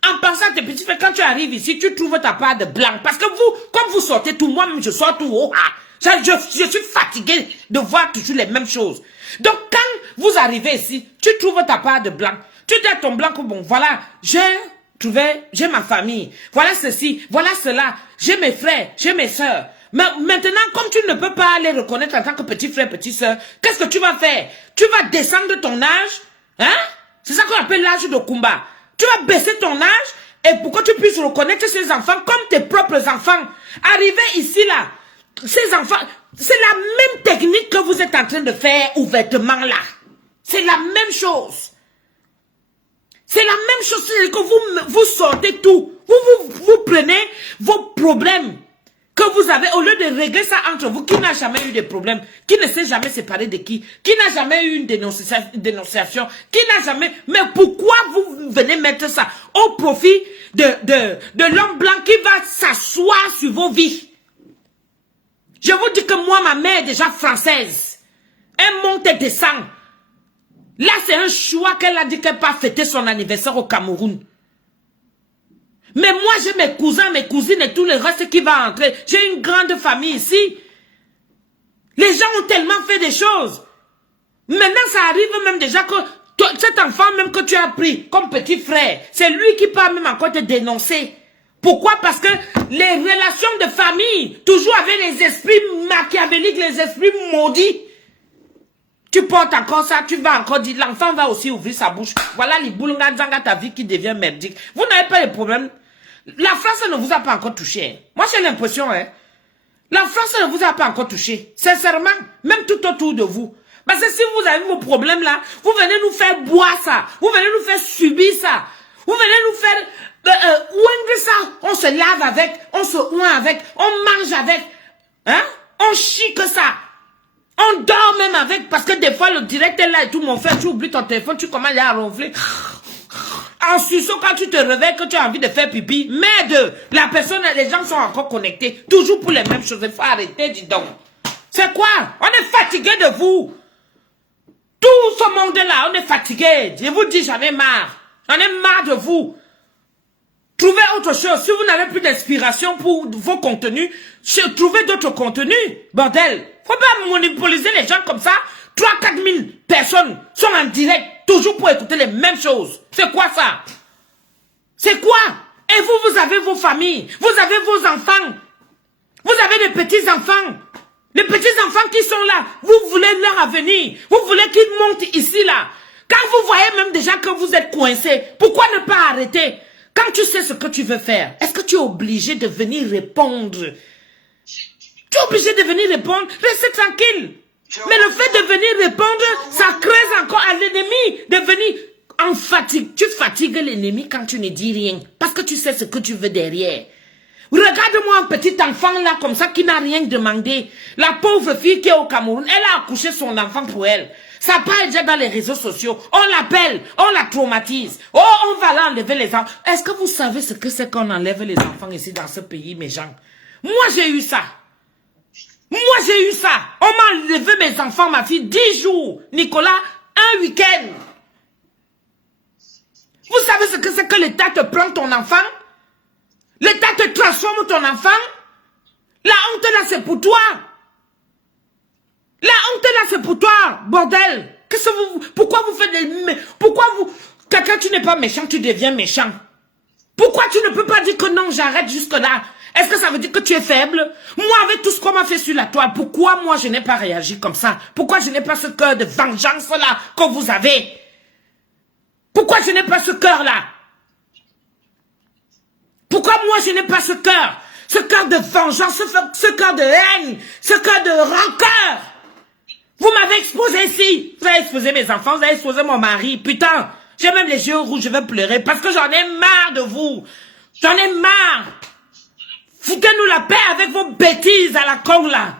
En pensant à tes petits frères, quand tu arrives ici, tu trouves ta part de blanc. Parce que vous, comme vous sortez tout, moi-même, je sors tout haut. Je suis fatigué de voir toujours les mêmes choses. Donc, quand vous arrivez ici, tu trouves ta part de blanc. Tu dis à ton blanc que bon, voilà, j'ai ma famille. Voilà ceci, voilà cela. J'ai mes frères, j'ai mes sœurs. Mais maintenant, comme tu ne peux pas les reconnaître en tant que petit frère, petite sœur, qu'est-ce que tu vas faire? Tu vas descendre ton âge, hein? C'est ça qu'on appelle l'âge de combat. Tu vas baisser ton âge et pour que tu puisses reconnaître ces enfants comme tes propres enfants. Arriver ici, là, ces enfants, c'est la même technique que vous êtes en train de faire ouvertement là. C'est la même chose. C'est la même chose, c'est que vous sortez tout. Vous prenez vos problèmes que vous avez, au lieu de régler ça entre vous, qui n'a jamais eu de problème, qui ne s'est jamais séparé de qui n'a jamais eu une dénonciation, qui n'a jamais... Mais pourquoi vous venez mettre ça au profit de l'homme blanc qui va s'asseoir sur vos vies? Je vous dis que moi, ma mère est déjà française. Elle monte et descend. Là, c'est un choix qu'elle a dit qu'elle va fêter son anniversaire au Cameroun. Mais moi, j'ai mes cousins, mes cousines et tout le reste qui va entrer. J'ai une grande famille ici. Les gens ont tellement fait des choses. Maintenant, ça arrive même déjà que cet enfant même que tu as pris comme petit frère, c'est lui qui peut même encore te dénoncer. Pourquoi? Parce que les relations de famille, toujours avec les esprits machiavéliques, les esprits maudits. Tu portes encore ça, tu vas encore dire, l'enfant va aussi ouvrir sa bouche. Voilà les boulongas dans ta vie qui devient merdique. Vous n'avez pas de problème. La France ne vous a pas encore touché. Moi, j'ai l'impression, la France ne vous a pas encore touché. Sincèrement, même tout autour de vous. Parce que si vous avez vos problèmes là, vous venez nous faire boire ça. Vous venez nous faire subir ça. Vous venez nous faire ouingler ça. On se lave avec, on se oint avec, on mange avec. Hein? On chie que ça. On dort même avec, parce que des fois le direct est là et tout, mon frère, tu oublies ton téléphone, tu commences à ronfler. En sursaut, quand tu te réveilles, que tu as envie de faire pipi, merde, la personne, les gens sont encore connectés, toujours pour les mêmes choses. Il faut arrêter, dis donc. C'est quoi? On est fatigué de vous. Tout ce monde-là, on est fatigué. Je vous dis, j'en ai marre. J'en ai marre de vous. Trouvez autre chose. Si vous n'avez plus d'inspiration pour vos contenus, trouvez d'autres contenus. Bordel. Faut pas monopoliser les gens comme ça. 3-4 000 personnes sont en direct, toujours pour écouter les mêmes choses. C'est quoi ça? C'est quoi? Et vous, vous avez vos familles. Vous avez vos enfants. Vous avez des petits-enfants. Les petits-enfants qui sont là, vous voulez leur avenir. Vous voulez qu'ils montent ici, là. Quand vous voyez même déjà que vous êtes coincés, pourquoi ne pas arrêter? Quand tu sais ce que tu veux faire, est-ce que tu es obligé de venir répondre? Tu es obligé de venir répondre? Restez tranquille. Mais le fait de venir répondre, ça creuse encore à l'ennemi de venir en fatigue. Tu fatigues l'ennemi quand tu ne dis rien. Parce que tu sais ce que tu veux derrière. Regarde-moi un petit enfant là comme ça qui n'a rien demandé. La pauvre fille qui est au Cameroun, elle a accouché son enfant pour elle. Ça part déjà dans les réseaux sociaux. On l'appelle, on la traumatise. Oh, on va l'enlever les enfants. Est-ce que vous savez ce que c'est qu'on enlève les enfants ici dans ce pays, mes gens? Moi, j'ai eu ça. Moi, j'ai eu ça. On m'a enlevé mes enfants, ma fille, 10 jours. Nicolas, un week-end. Vous savez ce que c'est que l'État te prend ton enfant? L'État te transforme ton enfant? La honte là, c'est pour toi. La honte là, c'est pour toi, bordel. Qu'est-ce que vous... Pourquoi vous faites des... Pourquoi vous... Quelqu'un, tu n'es pas méchant, tu deviens méchant. Pourquoi tu ne peux pas dire que non, j'arrête jusque là? Est-ce que ça veut dire que tu es faible? Moi, avec tout ce qu'on m'a fait sur la toile, pourquoi moi, je n'ai pas réagi comme ça? Pourquoi je n'ai pas ce cœur de vengeance là que vous avez? Pourquoi je n'ai pas ce cœur là? Pourquoi moi, je n'ai pas ce cœur? Ce cœur de vengeance, ce cœur de haine, ce cœur de rancœur. Vous m'avez exposé ici. Vous avez exposé mes enfants, vous avez exposé mon mari. Putain, j'ai même les yeux rouges, je vais pleurer parce que j'en ai marre de vous. J'en ai marre. Foutez-nous la paix avec vos bêtises à la con là.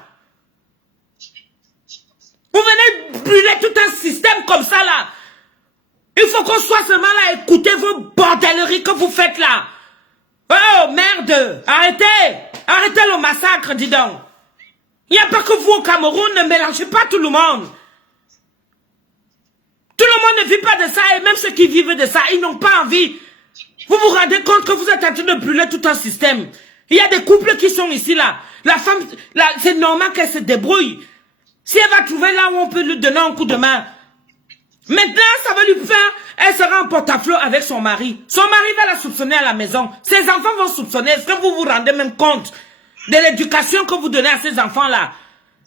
Vous venez brûler tout un système comme ça là. Il faut qu'on soit seulement là à écouter vos bordelleries que vous faites là. Oh merde, arrêtez. Arrêtez le massacre, dis donc. Il n'y a pas que vous au Cameroun, ne mélangez pas tout le monde. Tout le monde ne vit pas de ça et même ceux qui vivent de ça, ils n'ont pas envie. Vous vous rendez compte que vous êtes en train de brûler tout un système. Il y a des couples qui sont ici là. La femme, c'est normal qu'elle se débrouille. Si elle va trouver là où on peut lui donner un coup de main. Maintenant, ça va lui faire, elle sera en porte-à-faux avec son mari. Son mari va la soupçonner à la maison. Ses enfants vont soupçonner. Est-ce que vous vous rendez même compte de l'éducation que vous donnez à ces enfants-là?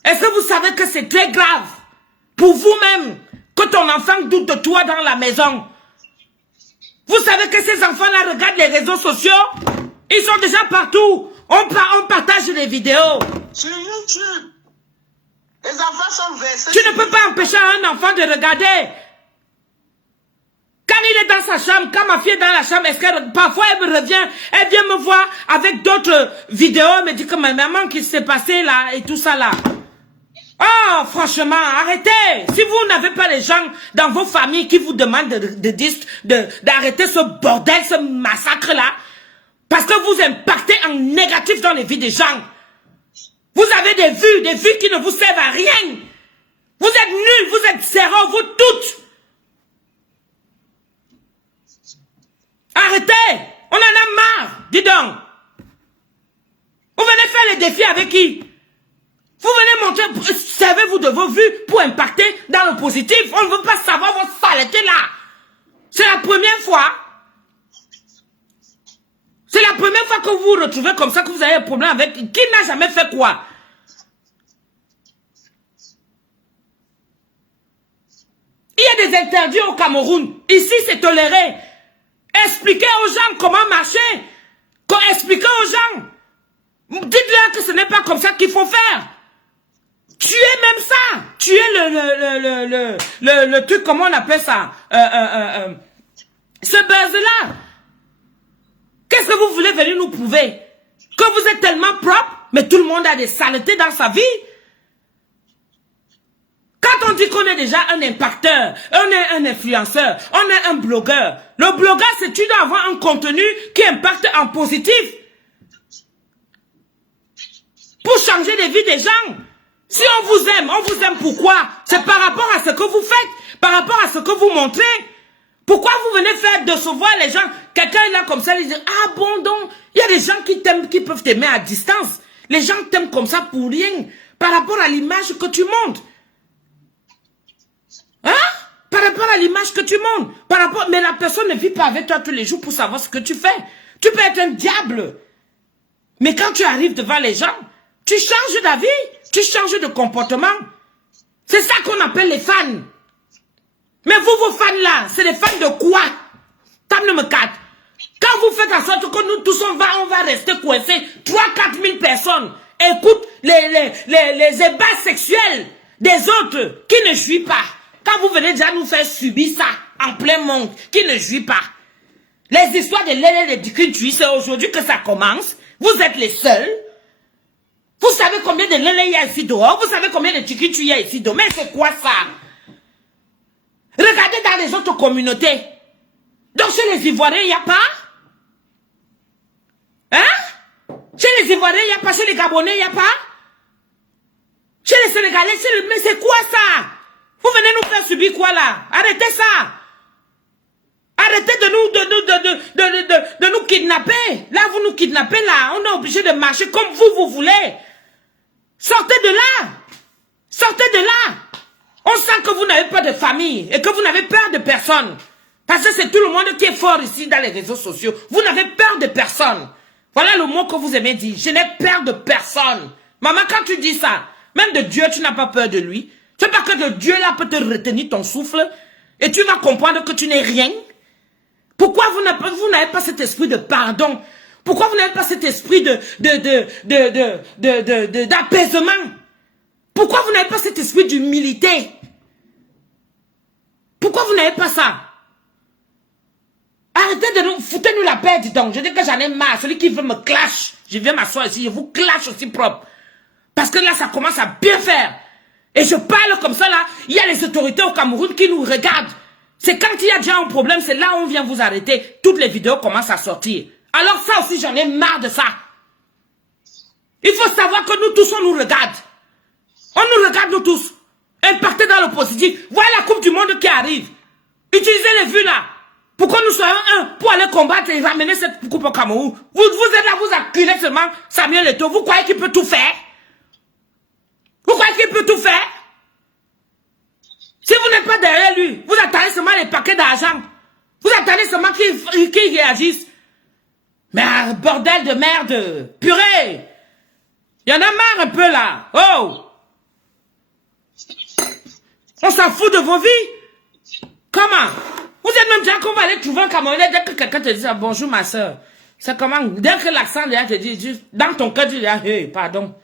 Est-ce que vous savez que c'est très grave pour vous-même que ton enfant doute de toi dans la maison? Vous savez que ces enfants-là regardent les réseaux sociaux? Ils sont déjà partout. On partage les vidéos. Sur YouTube. Les enfants sont versés. Tu ne peux pas empêcher un enfant de regarder. Quand il est dans sa chambre, quand ma fille est dans la chambre, est-ce que parfois elle me revient, elle vient me voir avec d'autres vidéos, elle me dit que ma maman, qu'est-ce qui s'est passé là et tout ça là. Oh, franchement, arrêtez. Si vous n'avez pas les gens dans vos familles qui vous demandent d'arrêter ce bordel, ce massacre là, parce que vous impactez en négatif dans les vies des gens. Vous avez des vues qui ne vous servent à rien. Vous êtes nuls, vous êtes zéro, vous toutes. Arrêtez, on en a marre, dis donc. Vous venez faire les défis avec qui? Vous venez montrer, servez-vous de vos vues pour impacter dans le positif. On ne veut pas savoir votre saleté là. C'est la première fois. C'est la première fois que vous vous retrouvez comme ça, que vous avez un problème avec qui n'a jamais fait quoi? Il y a des interdits au Cameroun. Ici, c'est toléré. Expliquez aux gens comment marcher. Expliquez aux gens. Dites-leur que ce n'est pas comme ça qu'il faut faire. Tuez même ça. Tuez le truc, comment on appelle ça? Ce buzz-là. Qu'est-ce que vous voulez venir nous prouver? Que vous êtes tellement propre, mais tout le monde a des saletés dans sa vie. Quand on dit qu'on est déjà un impacteur, on est un influenceur, on est un blogueur. Le blogueur, c'est tu dois avoir un contenu qui impacte en positif. Pour changer les vies des gens. Si on vous aime pourquoi? C'est par rapport à ce que vous faites, par rapport à ce que vous montrez. Pourquoi vous venez faire décevoir les gens? Quelqu'un est là comme ça, il dit, ah bon donc, il y a des gens qui t'aiment, qui peuvent t'aimer à distance. Les gens t'aiment comme ça pour rien, par rapport à l'image que tu montres. Hein? Par rapport à l'image que tu montres. Mais la personne ne vit pas avec toi tous les jours pour savoir ce que tu fais. Tu peux être un diable. Mais quand tu arrives devant les gens, tu changes d'avis, tu changes de comportement. C'est ça qu'on appelle les fans. Mais vous, vos fans là, c'est des fans de quoi? Tam me 4. Quand vous faites en sorte que nous tous on va rester coincés, 3-4 000 personnes écoutent les ébats sexuels des autres qui ne jouissent pas. Quand vous venez déjà nous faire subir ça en plein monde, qui ne jouit pas. Les histoires de Lélé et de Dikintui, c'est aujourd'hui que ça commence. Vous êtes les seuls. Vous savez combien de Lélé il y a ici dehors? Vous savez combien de Dikintui il y a ici dehors? Mais c'est quoi ça? Regardez dans les autres communautés. Donc chez les Ivoiriens, il n'y a pas? Hein? Chez les Ivoiriens, il n'y a pas? Chez les Gabonais, il n'y a pas? Chez les Sénégalais, mais c'est quoi ça? Vous venez nous faire subir quoi là? Arrêtez ça! Arrêtez de nous kidnapper. Là, vous nous kidnappez là. On est obligé de marcher comme vous voulez. Sortez de là. Sortez de là. On sent que vous n'avez pas de famille et que vous n'avez peur de personne. Parce que c'est tout le monde qui est fort ici dans les réseaux sociaux. Vous n'avez peur de personne. Voilà le mot que vous aimez dire. Je n'ai peur de personne. Maman, quand tu dis ça, même de Dieu, tu n'as pas peur de lui. Tu sais pas que de Dieu là peut te retenir ton souffle et tu vas comprendre que tu n'es rien. Pourquoi vous n'avez pas cet esprit de pardon? Pourquoi vous n'avez pas cet esprit d'apaisement? Pourquoi vous n'avez pas cet esprit d'humilité? Pourquoi vous n'avez pas ça? Arrêtez de nous, foutez-nous la paix, dis donc. Je dis que j'en ai marre. Celui qui veut me clash, je viens m'asseoir ici, je vous clash aussi propre. Parce que là, ça commence à bien faire. Et je parle comme ça là, il y a les autorités au Cameroun qui nous regardent. C'est quand il y a déjà un problème, c'est là où on vient vous arrêter. Toutes les vidéos commencent à sortir. Alors ça aussi, j'en ai marre de ça. Il faut savoir que nous tous, on nous regarde. On nous regarde, nous tous. Impactés dans le positif. Voilà la Coupe du Monde qui arrive. Utilisez les vues là. Pour que nous soyons un, pour aller combattre et ramener cette coupe au Cameroun. Vous êtes là, vous acculez seulement Samuel Eto'o. Vous croyez qu'il peut tout faire? Vous croyez qu'il peut tout faire? Si vous n'êtes pas derrière lui, vous attendez seulement les paquets d'argent. Vous attendez seulement qu'il réagisse. Mais un bordel de merde. Purée. Il y en a marre un peu là. Oh. On s'en fout de vos vies. Comment? Vous êtes même déjà qu'on va aller trouver un Camerounais dès que quelqu'un te dit ça, bonjour ma soeur. C'est comment? Dès que l'accent déjà te dit, juste, dans ton cœur, tu dis, hey, pardon.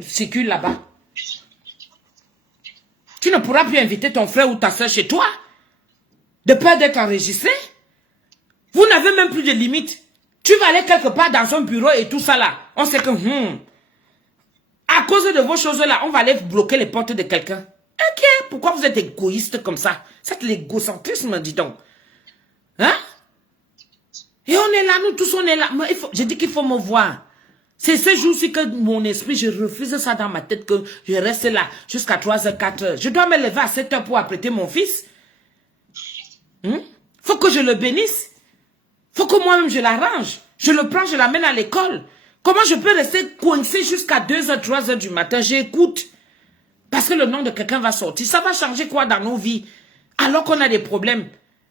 Circule là-bas. Tu ne pourras plus inviter ton frère ou ta soeur chez toi. De peur d'être enregistré? Vous n'avez même plus de limite. Tu vas aller quelque part dans son bureau et tout ça là. On sait que, à cause de vos choses là, on va aller bloquer les portes de quelqu'un. Ok, pourquoi vous êtes égoïste comme ça? C'est l'égocentrisme, dis donc. Hein? Et on est là, nous tous on est là. Je dis qu'il faut me voir. C'est ce jour-ci que mon esprit, je refuse ça dans ma tête, que je reste là jusqu'à 3h, 4h. Je dois me lever à 7h pour apprêter mon fils. Faut que je le bénisse. Faut que moi-même je l'arrange. Je le prends, je l'amène à l'école. Comment je peux rester coincé jusqu'à 2h, 3h du matin? J'écoute. Parce que le nom de quelqu'un va sortir. Ça va changer quoi dans nos vies? Alors qu'on a des problèmes.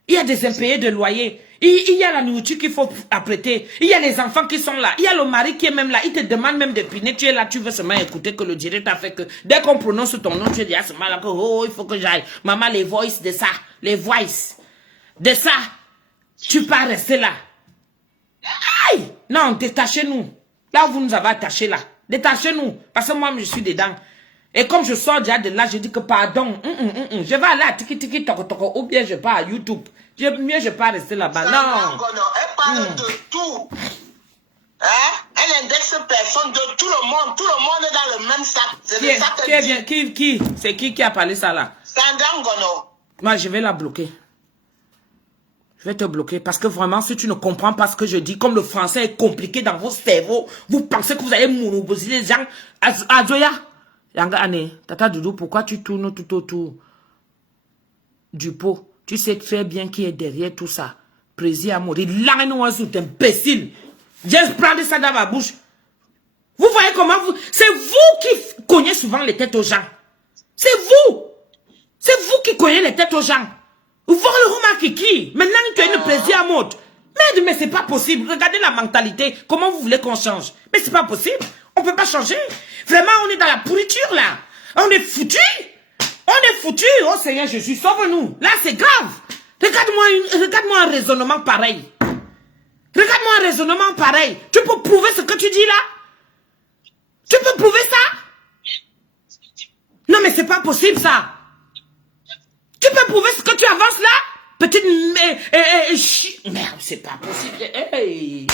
Il y a des impayés de loyer. Il y a la nourriture qu'il faut apprêter. Il y a les enfants qui sont là. Il y a le mari qui est même là. Il te demande même de piner. Tu es là, tu veux seulement écouter que le direct a fait que dès qu'on prononce ton nom, tu dis à ce moment-là que oh, il faut que j'aille. Maman, les voices de ça. Les voices. De ça. Tu peux rester là. Aïe! Non, détachez-nous. Là où vous nous avez attachés là. Détachez-nous. Parce que moi, je suis dedans. Et comme je sors déjà de là, je dis que pardon. Je vais aller à Tiki Tiki Toko Toko ou bien je pars à YouTube. Mieux je pars rester là-bas. Non. Elle parle de tout. Hein? Elle indexe personne de tout le monde. Tout le monde est dans le même sac. C'est le sac qui c'est qui a parlé ça là? Sandra Ngono. Moi, je vais la bloquer. Je vais te bloquer parce que vraiment, si tu ne comprends pas ce que je dis, comme le français est compliqué dans vos cerveaux, vous pensez que vous allez monopoliser les gens. Azoya, Tata Doudou, pourquoi tu tournes tout autour du pot? Tu sais très bien qui est derrière tout ça. Président Amori, t'es imbécile. J'ai pris ça dans ma bouche. Vous voyez comment vous... C'est vous qui cognez souvent les têtes aux gens. C'est vous. C'est vous qui cognez les têtes aux gens. Vous voyez le remarque qui? Maintenant, tu es une président à mode. Mais c'est pas possible. Regardez la mentalité. Comment vous voulez qu'on change? Mais c'est pas possible. On peut pas changer. Vraiment, on est dans la pourriture, là. On est foutus. On est foutus. Oh Seigneur Jésus, sauve-nous. Là, c'est grave. Regarde-moi un raisonnement pareil. Regarde-moi un raisonnement pareil. Tu peux prouver ce que tu dis là? Tu peux prouver ça? Non, mais c'est pas possible, ça. Tu peux prouver ce que tu avances là? Petite... Merde, c'est pas possible. Hey.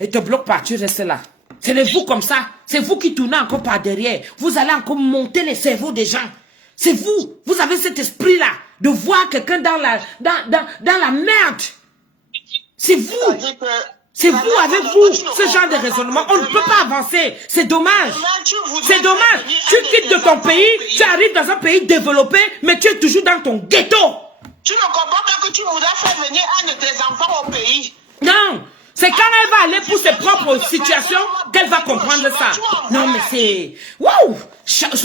Et te bloque pas, tu restes là. C'est vous comme ça. C'est vous qui tournez encore par derrière. Vous allez encore monter les cerveaux des gens. C'est vous. Vous avez cet esprit-là de voir quelqu'un dans la merde. C'est vous. C'est vous, avec vous, ce genre de raisonnement. On ne peut pas avancer. C'est dommage. C'est dommage. Tu quittes de ton pays, tu arrives dans un pays développé, mais tu es toujours dans ton ghetto. Tu ne comprends pas que tu voudrais faire venir un de tes enfants au pays. Non. C'est quand elle va aller pour ses propres situations qu'elle va comprendre ça. Non, mais c'est... Waouh!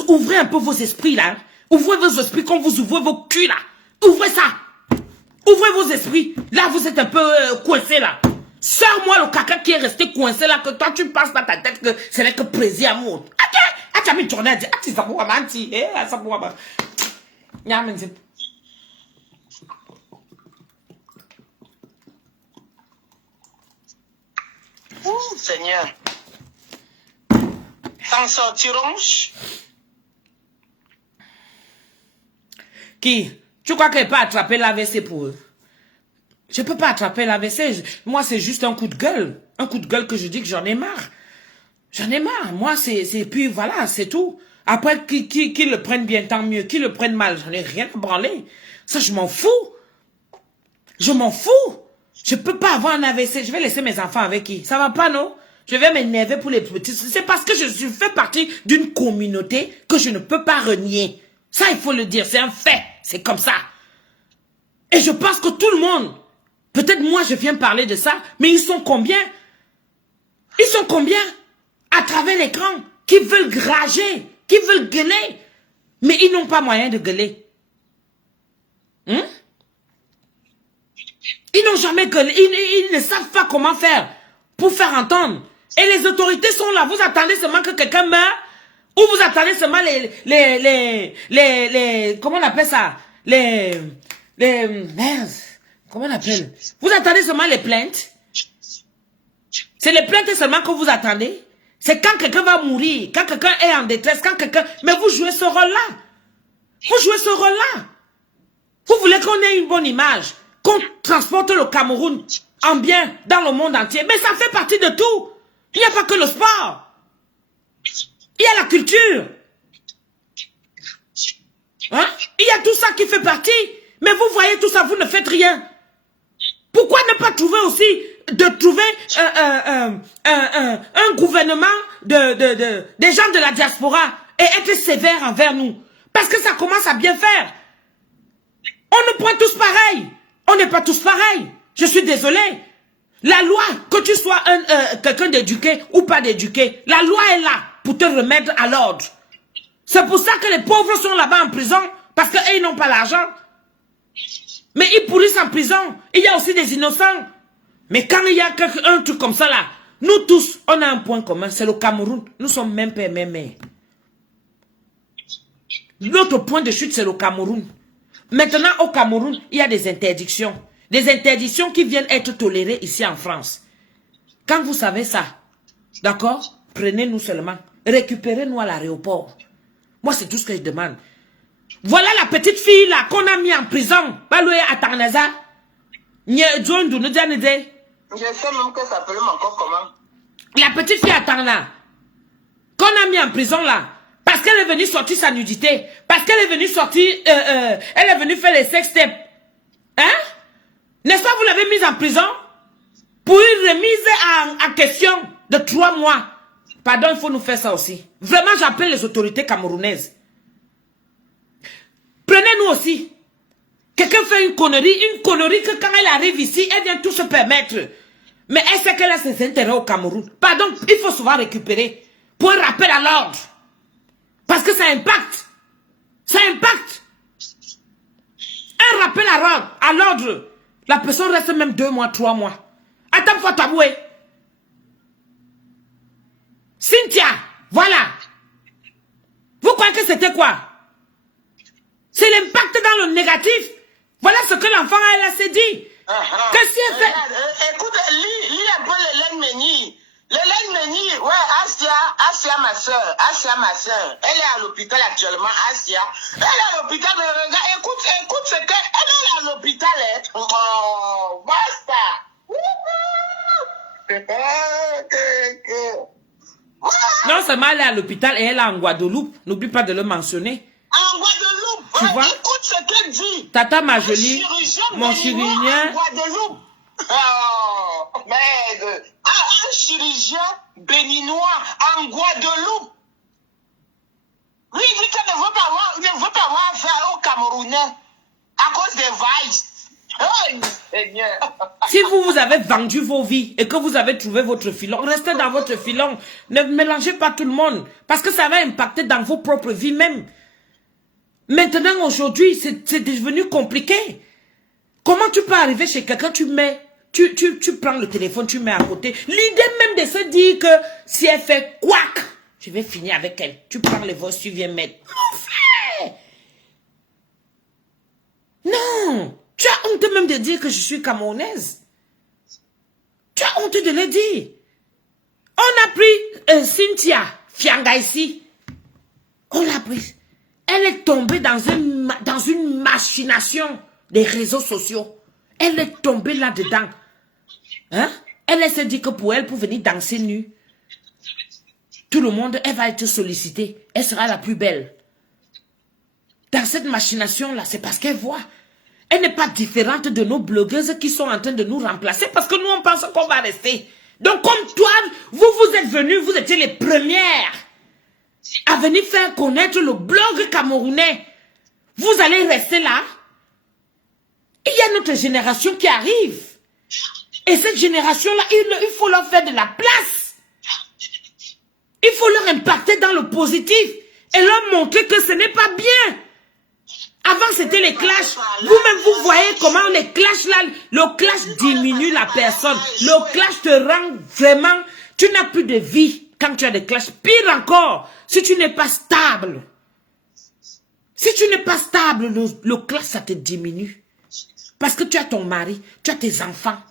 Ouvrez un peu vos esprits, là. Ouvrez vos esprits comme vous ouvrez vos culs, là. Ouvrez ça. Ouvrez vos esprits. Là, vous êtes un peu coincés, là. Sors-moi le caca qui est resté coincé, là, que toi, tu penses dans ta tête que c'est là que président amour. Ok? Ah, tu as mis tourné à dire, ah, tu sais pas, manti. Eh, ça pour moi. Oh, Seigneur. S'en sortirons. Qui? Tu crois qu'elle peut attraper l'AVC pour eux? Je peux pas attraper l'AVC. Moi, c'est juste un coup de gueule. Un coup de gueule que je dis que j'en ai marre. J'en ai marre. Moi, c'est... Puis voilà, c'est tout. Après, qui le prenne bien, tant mieux. Qui le prenne mal, j'en ai rien à branler. Ça, je m'en fous. Je m'en fous. Je peux pas avoir un AVC. Je vais laisser mes enfants avec qui? Ça va pas, non? Je vais m'énerver pour les petits. C'est parce que je fais partie d'une communauté que je ne peux pas renier. Ça, il faut le dire. C'est un fait. C'est comme ça. Et je pense que tout le monde... Peut-être moi, je viens parler de ça, mais ils sont combien? Ils sont combien? À travers l'écran, qui veulent rager, qui veulent gueuler, mais ils n'ont pas moyen de gueuler. Ils n'ont jamais gueulé, ils ne savent pas comment faire pour faire entendre. Et les autorités sont là, vous attendez seulement que quelqu'un meure, ou vous attendez seulement comment on appelle ça? Merde. Comment on appelle? Vous attendez seulement les plaintes? C'est les plaintes seulement que vous attendez? C'est quand quelqu'un va mourir, quand quelqu'un est en détresse, quand quelqu'un... Mais vous jouez ce rôle-là. Vous jouez ce rôle-là. Vous voulez qu'on ait une bonne image, qu'on transporte le Cameroun en bien dans le monde entier. Mais ça fait partie de tout. Il n'y a pas que le sport. Il y a la culture. Hein? Il y a tout ça qui fait partie. Mais vous voyez tout ça, vous ne faites rien. Pourquoi ne pas trouver aussi, un gouvernement des gens de la diaspora et être sévère envers nous? Parce que ça commence à bien faire. On ne prend tous pareil. On n'est pas tous pareils. Je suis désolé. La loi, que tu sois quelqu'un d'éduqué ou pas d'éduqué, la loi est là pour te remettre à l'ordre. C'est pour ça que les pauvres sont là-bas en prison, parce qu'ils n'ont pas l'argent. Mais ils pourrissent en prison. Il y a aussi des innocents. Mais quand il y a un truc comme ça là, nous tous, on a un point commun, c'est le Cameroun. Nous sommes même père, même mère. Notre point de chute, c'est le Cameroun. Maintenant, au Cameroun, il y a des interdictions. Des interdictions qui viennent être tolérées ici en France. Quand vous savez ça, d'accord, prenez-nous seulement. Récupérez-nous à l'aéroport. Moi, c'est tout ce que je demande. Voilà la petite fille là qu'on a mis en prison. Baloué à Tarnaza. Je sais même que ça s'appelle encore comment. La petite fille à Tarna. Qu'on a mis en prison là. Parce qu'elle est venue sortir sa nudité. Parce qu'elle est venue sortir. Elle est venue faire les sextapes. Hein? N'est-ce pas, vous l'avez mise en prison? Pour une remise en question de 3 mois. Pardon, il faut nous faire ça aussi. Vraiment, j'appelle les autorités camerounaises. Prenez-nous aussi. Quelqu'un fait une connerie que quand elle arrive ici, elle vient tout se permettre. Mais elle sait qu'elle a ses intérêts au Cameroun. Pardon, il faut souvent récupérer. Pour un rappel à l'ordre. Parce que ça impacte. Ça impacte. Un rappel à l'ordre. La personne reste même 2 mois, 3 mois. Attends, faut t'avouer. Cynthia, voilà. Vous croyez que c'était quoi? C'est l'impact dans le négatif. Voilà ce que l'enfant elle s'est dit. Que si elle fait... Écoute, lis un peu l'Hélène Mény. L'Hélène Mény, ouais, Asia, ma soeur. Elle est à l'hôpital actuellement, Asia. Elle est à l'hôpital, mais regarde, écoute ce qu'elle est à l'hôpital. Oh, basta. Non seulement elle est à l'hôpital et elle est en Guadeloupe. N'oublie pas de le mentionner. En Guadeloupe, tu vois? Écoute ce qu'elle dit. Tata Marjolie, mon chirurgien. En Guadeloupe. Oh, merde. Un chirurgien béninois en Guadeloupe. Lui, il dit qu'elle ne veut pas avoir affaire aux Camerounais à cause des vices. Oh, Seigneur. Si vous avez vendu vos vies et que vous avez trouvé votre filon, restez dans votre filon. Ne mélangez pas tout le monde. Parce que ça va impacter dans vos propres vies même. Maintenant, aujourd'hui, c'est devenu compliqué. Comment tu peux arriver chez quelqu'un, tu prends le téléphone, tu mets à côté. L'idée même de se dire que si elle fait couac, je vais finir avec elle. Tu prends les voix, tu viens mettre. Mon frère! Non! Tu as honte même de dire que je suis camerounaise. Tu as honte de le dire. On a pris Cynthia Fianga ici. On l'a prise. Elle est tombée dans une machination des réseaux sociaux. Elle est tombée là-dedans. Hein? Elle s'est dit que pour venir danser nue, tout le monde, elle va être sollicitée. Elle sera la plus belle. Dans cette machination-là, c'est parce qu'elle voit. Elle n'est pas différente de nos blogueuses qui sont en train de nous remplacer parce que nous, on pense qu'on va rester. Donc, comme toi, vous êtes venus, vous étiez les premières à venir faire connaître le blog camerounais. Vous allez rester là. Il y a notre génération qui arrive. Et cette génération-là, il faut leur faire de la place. Il faut leur impacter dans le positif et leur montrer que ce n'est pas bien. Avant, c'était les clashs. Vous-même, vous voyez comment les clashs là, le clash diminue la personne. Le clash te rend vraiment... Tu n'as plus de vie quand tu as des clashs. Pire encore, si tu n'es pas stable. Si tu n'es pas stable, le clash, ça te diminue. Parce que tu as ton mari, tu as tes enfants.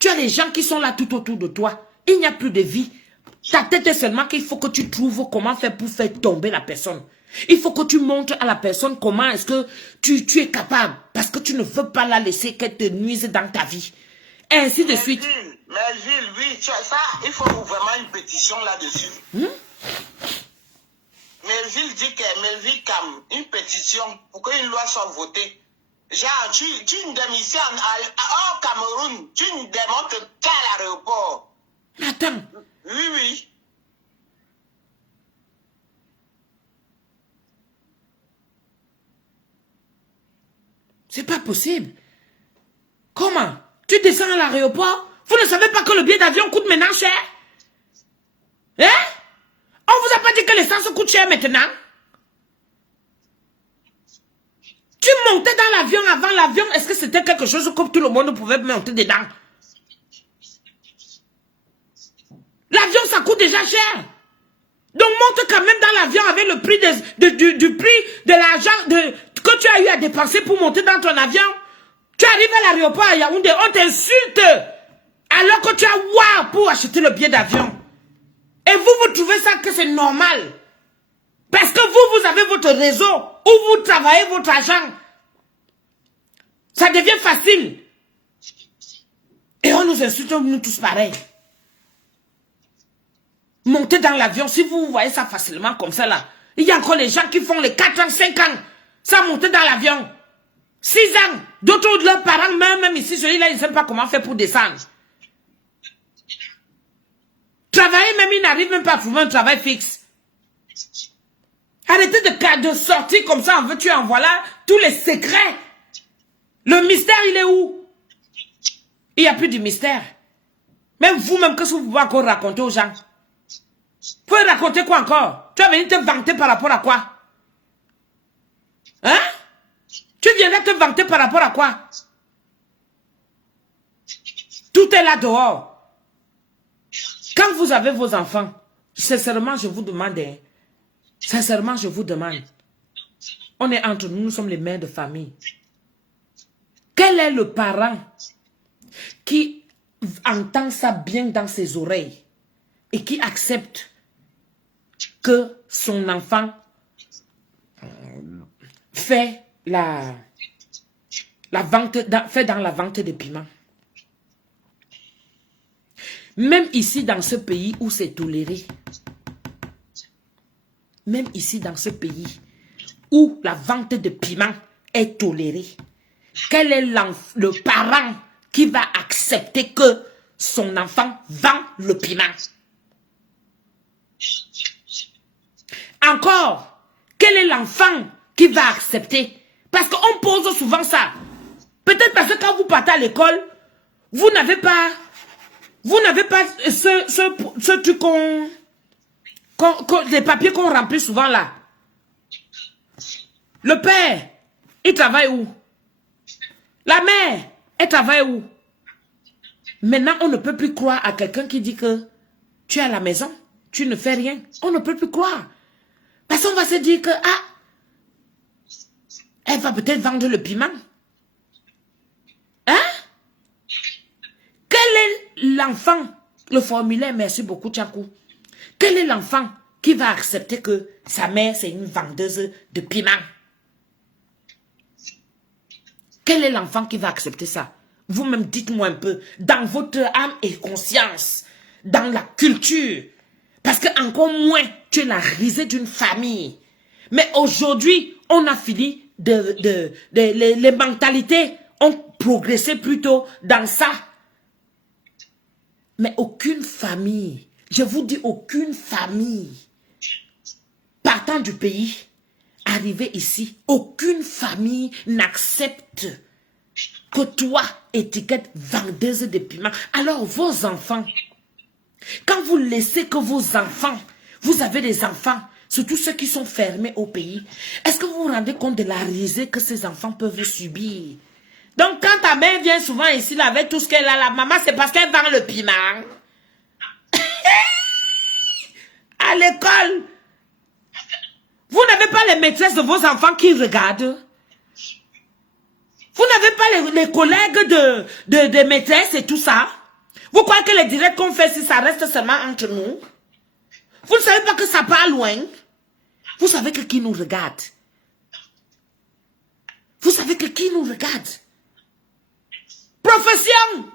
Tu as les gens qui sont là tout autour de toi. Il n'y a plus de vie. Ta tête est seulement qu'il faut que tu trouves comment faire pour faire tomber la personne. Il faut que tu montres à la personne comment est-ce que tu es capable. Parce que tu ne veux pas la laisser qu'elle te nuise dans ta vie. Et ainsi de suite. Mais Gilles, oui, ça, il faut vraiment une pétition là-dessus. Melville dit que Melville Cam, une pétition pour qu'une loi soit votée. Genre, tu démissionnes au Cameroun, tu ne démontres qu'à l'aéroport. Attends. Oui, oui. C'est pas possible. Comment? Tu descends à l'aéroport? Vous ne savez pas que le billet d'avion coûte maintenant cher? Hein? On vous a pas dit que l'essence coûte cher maintenant? Tu montais dans l'avion avant l'avion, est-ce que c'était quelque chose que tout le monde pouvait monter dedans? L'avion, ça coûte déjà cher. Donc monte quand même dans l'avion avec le prix du prix de l'argent que tu as eu à dépenser pour monter dans ton avion. Tu arrives à l'aéroport à Yaoundé, on t'insulte alors que tu as wow pour acheter le billet d'avion. Et vous trouvez ça que c'est normal. Parce que vous avez votre réseau où vous travaillez votre argent. Ça devient facile. Et on nous insulte, nous tous pareils. Montez dans l'avion, si vous voyez ça facilement comme ça là. Il y a encore les gens qui font les 4 ans, 5 ans. Ça monter dans l'avion. 6 ans. D'autres de leurs parents, même ici, celui-là, ils ne savent pas comment faire pour descendre. Travailler, même ils n'arrivent même pas à trouver un travail fixe. Arrêtez de sortir comme ça, en veux-tu en voilà tous les secrets. Le mystère, il est où? Il n'y a plus de mystère. Même vous-même, qu'est-ce que vous pouvez encore raconter aux gens? Vous pouvez raconter quoi encore? Tu vas venir te vanter par rapport à quoi? Hein? Tu viendrais te vanter par rapport à quoi? Tout est là dehors. Quand vous avez vos enfants, sincèrement, je vous demande, sincèrement, je vous demande, on est entre nous, nous sommes les mères de famille. Quel est le parent qui entend ça bien dans ses oreilles et qui accepte que son enfant fait dans la vente de piment? Même ici dans ce pays où c'est toléré, même ici dans ce pays où la vente de piment est tolérée, quel est le parent qui va accepter que son enfant vend le piment? Encore, quel est l'enfant qui va accepter? Parce qu'on pose souvent ça. Peut-être parce que quand vous partez à l'école, vous n'avez pas ce truc les papiers qu'on remplit souvent là. Le père, il travaille où? La mère, elle travaille où? Maintenant, on ne peut plus croire à quelqu'un qui dit que tu es à la maison, tu ne fais rien. On ne peut plus croire. Parce qu'on va se dire que, elle va peut-être vendre le piment. Hein? Quel est l'enfant? Le formulaire, merci beaucoup, Tchakou. Quel est l'enfant qui va accepter que sa mère, c'est une vendeuse de piment? Quel est l'enfant qui va accepter ça? Vous-même, dites-moi un peu, dans votre âme et conscience, dans la culture, parce que encore moins, tu es la risée d'une famille. Mais aujourd'hui, on a fini les mentalités ont progressé plutôt dans ça. Mais aucune famille, je vous dis aucune famille, partant du pays, arrivé ici, aucune famille n'accepte que toi, étiquette vendeuse de piments. Alors vos enfants, quand vous laissez que vos enfants, vous avez des enfants, surtout ceux qui sont fermés au pays, est-ce que vous vous rendez compte de la risée que ces enfants peuvent subir? Donc quand ta mère vient souvent ici là, avec tout ce qu'elle a, la maman, c'est parce qu'elle vend le piment. À l'école, vous n'avez pas les maîtresses de vos enfants qui regardent. Vous n'avez pas les collègues de maîtresses et tout ça. Vous croyez que les directs qu'on fait, si ça reste seulement entre nous? Vous ne savez pas que ça part loin? Vous savez que qui nous regarde? Vous savez que qui nous regarde? Profession!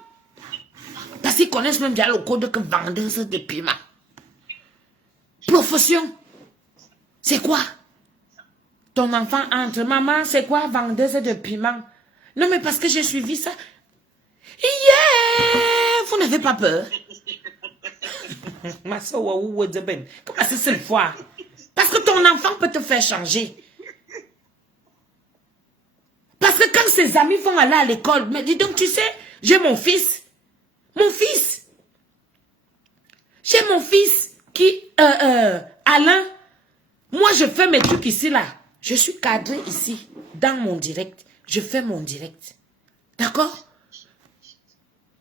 Parce qu'ils connaissent même bien le code que vendeuse de piment. Profession. C'est quoi? Ton enfant entre, maman, c'est quoi vendeuse de piment? Non, mais parce que j'ai suivi ça. Yeah! Vous n'avez pas peur? Comment c'est cette fois? Parce que ton enfant peut te faire changer. Parce que quand ses amis vont aller à l'école, mais dis donc, tu sais, j'ai mon fils. Mon fils. J'ai mon fils qui, Alain, moi je fais mes trucs ici, là. Je suis cadré ici, dans mon direct. Je fais mon direct. D'accord?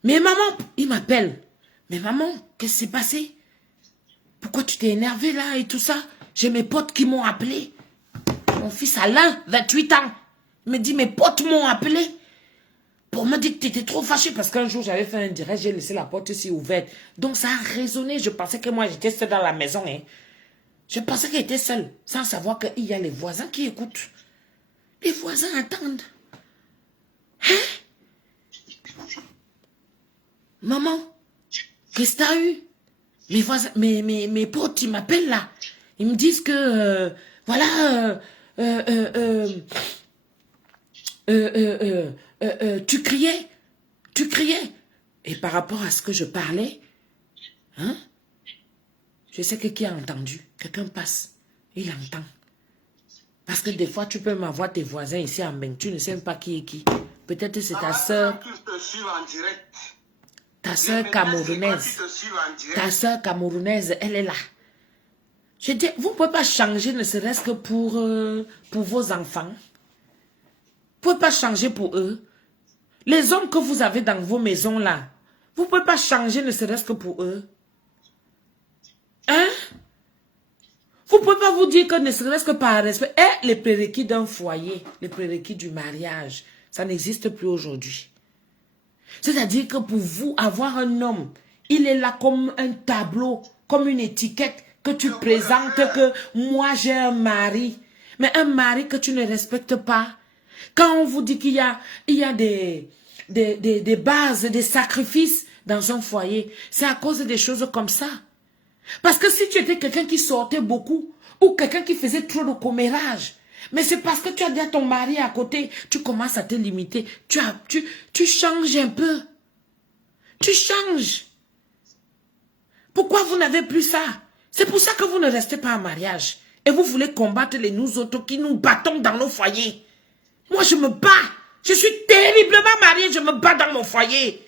Mais maman, il m'appelle. Mais maman, qu'est-ce qui s'est passé? Pourquoi tu t'es énervé là et tout ça? J'ai mes potes qui m'ont appelé. Mon fils Alain, 28 ans, me dit, mes potes m'ont appelé pour me dire que tu étais trop fâché parce qu'un jour j'avais fait un direct, j'ai laissé la porte ici ouverte. Donc ça a résonné. Je pensais que moi j'étais seule dans la maison. Hein. Je pensais qu'elle était seule, sans savoir qu'il y a les voisins qui écoutent. Les voisins attendent. Hein? Maman, qu'est-ce que t'as eu? Mes voisins, mes potes, ils m'appellent là. Ils me disent que, voilà, tu criais. Et par rapport à ce que je parlais, hein, je sais que qui a entendu. Quelqu'un passe, il entend. Parce que des fois, tu peux m'avoir tes voisins ici en Beng, tu ne sais même pas qui est qui. Peut-être c'est ta soeur. Ta soeur camerounaise. Ta soeur camerounaise, elle est là. Je dis, vous ne pouvez pas changer, ne serait-ce que pour vos enfants. Vous ne pouvez pas changer pour eux. Les hommes que vous avez dans vos maisons là, vous ne pouvez pas changer, ne serait-ce que pour eux. Hein? Vous ne pouvez pas vous dire que ne serait-ce que par respect, les prérequis d'un foyer, les prérequis du mariage, ça n'existe plus aujourd'hui. C'est-à-dire que pour vous, avoir un homme, il est là comme un tableau, comme une étiquette que tu présentes que moi j'ai un mari. Mais un mari que tu ne respectes pas. Quand on vous dit qu'il y a des bases, des sacrifices dans un foyer, c'est à cause des choses comme ça. Parce que si tu étais quelqu'un qui sortait beaucoup, ou quelqu'un qui faisait trop de commérage, mais c'est parce que tu as déjà ton mari à côté, tu commences à te limiter. Tu changes un peu. Tu changes. Pourquoi vous n'avez plus ça? C'est pour ça que vous ne restez pas en mariage. Et vous voulez combattre les nous autres qui nous battons dans nos foyers. Moi, je me bats. Je suis terriblement mariée, je me bats dans mon foyer.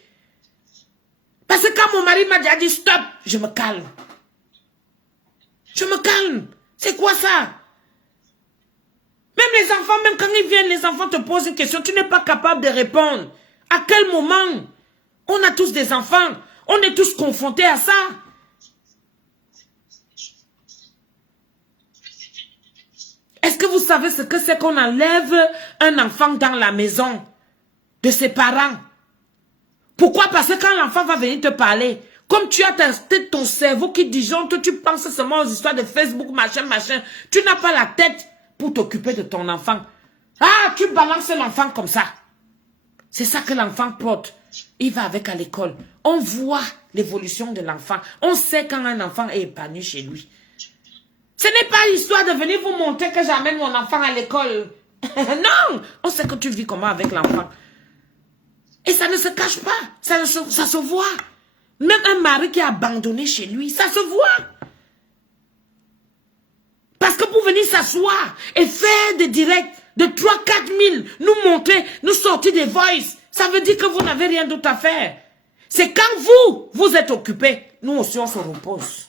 Parce que quand mon mari m'a déjà dit stop, je me calme. Je me calme. C'est quoi ça? Même les enfants, même quand ils viennent, les enfants te posent une question, tu n'es pas capable de répondre. À quel moment? On a tous des enfants. On est tous confrontés à ça. Est-ce que vous savez ce que c'est qu'on enlève un enfant dans la maison de ses parents? Pourquoi? Parce que quand l'enfant va venir te parler, comme tu as ton cerveau qui disjoncte, tu penses seulement aux histoires de Facebook, machin, tu n'as pas la tête pour t'occuper de ton enfant. Ah, tu balances l'enfant comme ça. C'est ça que l'enfant porte. Il va avec à l'école. On voit l'évolution de l'enfant. On sait quand un enfant est épanoui chez lui. Ce n'est pas histoire de venir vous montrer que j'amène mon enfant à l'école. Non, on sait que tu vis comment avec l'enfant. Et ça ne se cache pas. Ça se voit. Même un mari qui a abandonné chez lui, ça se voit. Parce que pour venir s'asseoir et faire des directs de 3-4 000, nous montrer, nous sortir des voices, ça veut dire que vous n'avez rien d'autre à faire. C'est quand vous êtes occupés, nous aussi on se repose.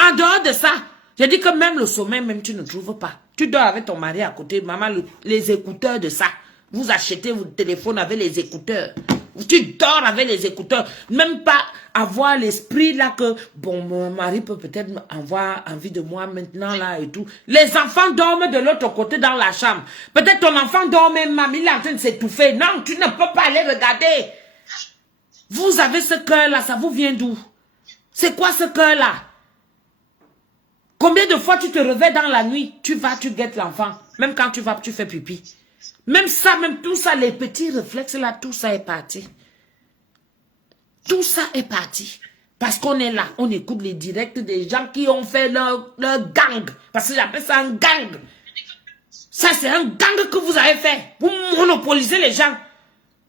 En dehors de ça, j'ai dit que même le sommeil, même tu ne trouves pas. Tu dors avec ton mari à côté, maman, les écouteurs de ça. Vous achetez votre téléphone avec les écouteurs. Tu dors avec les écouteurs. Même pas avoir l'esprit là que, bon, mon mari peut peut-être avoir envie de moi maintenant là et tout. Les enfants dorment de l'autre côté dans la chambre. Peut-être ton enfant dort même, mamie, il est en train de s'étouffer. Non, tu ne peux pas aller regarder. Vous avez ce cœur là, ça vous vient d'où? C'est quoi ce cœur là? Combien de fois tu te réveilles dans la nuit, tu vas, tu guettes l'enfant. Même quand tu vas, tu fais pipi. Même ça, même tout ça, les petits réflexes là, tout ça est parti. Tout ça est parti. Parce qu'on est là, on écoute les directs des gens qui ont fait leur gang. Parce que j'appelle ça un gang. Ça, c'est un gang que vous avez fait. Vous monopolisez les gens.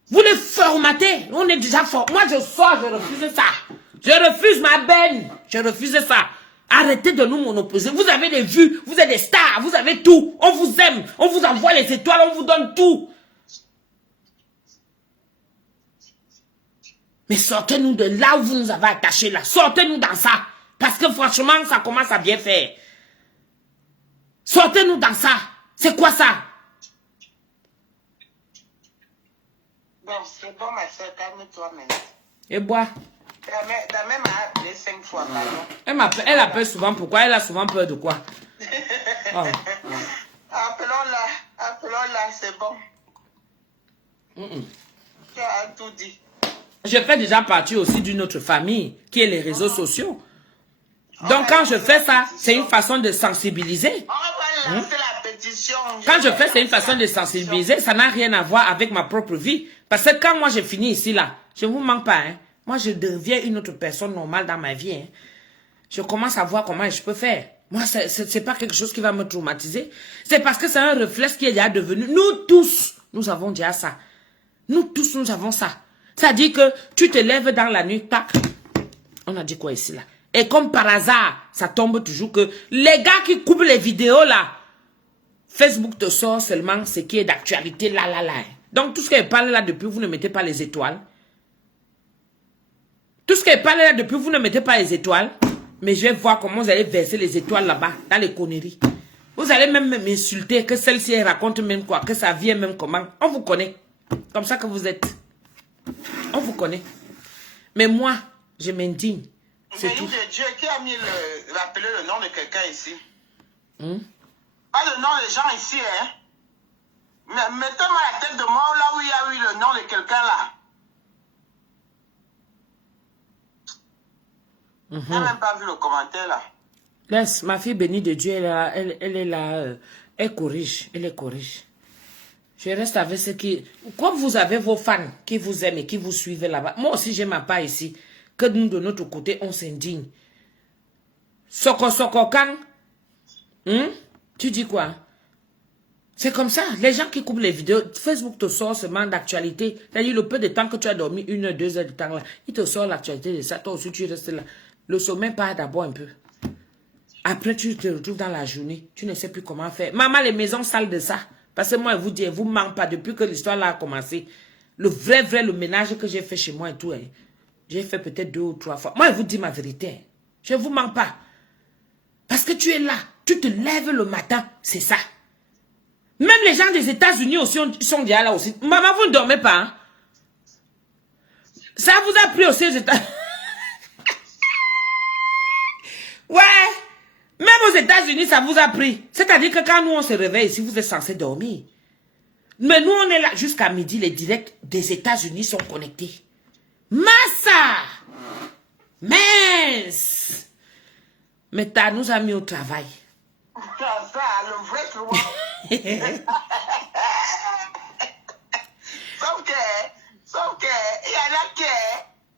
Vous les formatez. On est déjà fort. Moi, je sors, je refuse ça. Je refuse ma benne. Je refuse ça. Arrêtez de nous monopoliser. Vous avez des vues, vous êtes des stars, vous avez tout. On vous aime, on vous envoie les étoiles, on vous donne tout. Mais sortez-nous de là où vous nous avez attachés là. Sortez-nous dans ça. Parce que franchement, ça commence à bien faire. Sortez-nous dans ça. C'est quoi ça? Bon, c'est bon, ma soeur, calme-toi maintenant. Et bois. Ta mère m'a appelé 5 fois, pardon. Elle appelle souvent pourquoi? Elle a souvent peur de quoi? Oh. Appelons-la, c'est bon. Tu as tout dit. Je fais déjà partie aussi d'une autre famille qui est les réseaux sociaux. Donc quand je fais ça, c'est une façon de sensibiliser. On va lancer la pétition. Quand je fais, c'est une façon de sensibiliser. Ça n'a rien à voir avec ma propre vie. Parce que quand moi j'ai fini ici là, je ne vous manque pas. Hein. Moi je deviens une autre personne normale dans ma vie. Hein. Je commence à voir comment je peux faire. Moi, c'est pas quelque chose qui va me traumatiser. C'est parce que c'est un réflexe qui est déjà devenu. Nous tous, nous avons déjà ça. Nous tous, nous avons ça. C'est-à-dire que tu te lèves dans la nuit, tac. On a dit quoi ici là? Et comme par hasard, ça tombe toujours que les gars qui coupent les vidéos là, Facebook te sort seulement ce qui est d'actualité là. Donc tout ce qui parle là depuis, vous ne mettez pas les étoiles. Tout ce qui parle là depuis, vous ne mettez pas les étoiles. Mais je vais voir comment vous allez verser les étoiles là-bas, dans les conneries. Vous allez même m'insulter que celle-ci elle raconte même quoi, que ça vient même comment. On vous connaît. Comme ça que vous êtes. On vous connaît. Mais moi, je m'indigne. C'est tout. Dieu, qui a mis rappelé le nom de quelqu'un ici? Pas le nom des gens ici, hein? Mais mettez-moi la tête de moi là où il y a eu le nom de quelqu'un là. Je n'ai même pas vu le commentaire là. Laisse, ma fille bénie de Dieu, elle est là. Elle corrige. Elle les corrige. Je reste avec ceux qui... Comme vous avez vos fans qui vous aiment et qui vous suivent là-bas, moi aussi j'ai ma part ici. Que nous, de notre côté, on s'indigne. Soko kan. Tu dis quoi? C'est comme ça. Les gens qui coupent les vidéos, Facebook te sort seulement d'actualité. C'est-à-dire le peu de temps que tu as dormi, 1 heure, 2 heures de temps là, il te sort l'actualité de ça. Toi aussi, tu restes là. Le sommeil part d'abord un peu. Après, tu te retrouves dans la journée. Tu ne sais plus comment faire. Maman, les maisons sales de ça. Parce que moi, je vous dis, vous ne manque pas depuis que l'histoire là a commencé. Le le ménage que j'ai fait chez moi et tout. Hein, j'ai fait peut-être 2 ou 3 fois. Moi, je vous dis ma vérité. Hein, je ne vous manque pas. Parce que tu es là. Tu te lèves le matin. C'est ça. Même les gens des États-Unis aussi sont déjà là aussi. Maman, vous ne dormez pas. Hein? Ça vous a pris aussi aux États-Unis. Ouais. Même aux États-Unis, ça vous a pris. C'est-à-dire que quand nous, on se réveille ici, vous êtes censé dormir. Mais nous, on est là jusqu'à midi. Les directs des États-Unis sont connectés. Massa! Mince! Mais t'as nous a mis au travail. Ça, le vrai souvent. Sauf que, il y en a qui,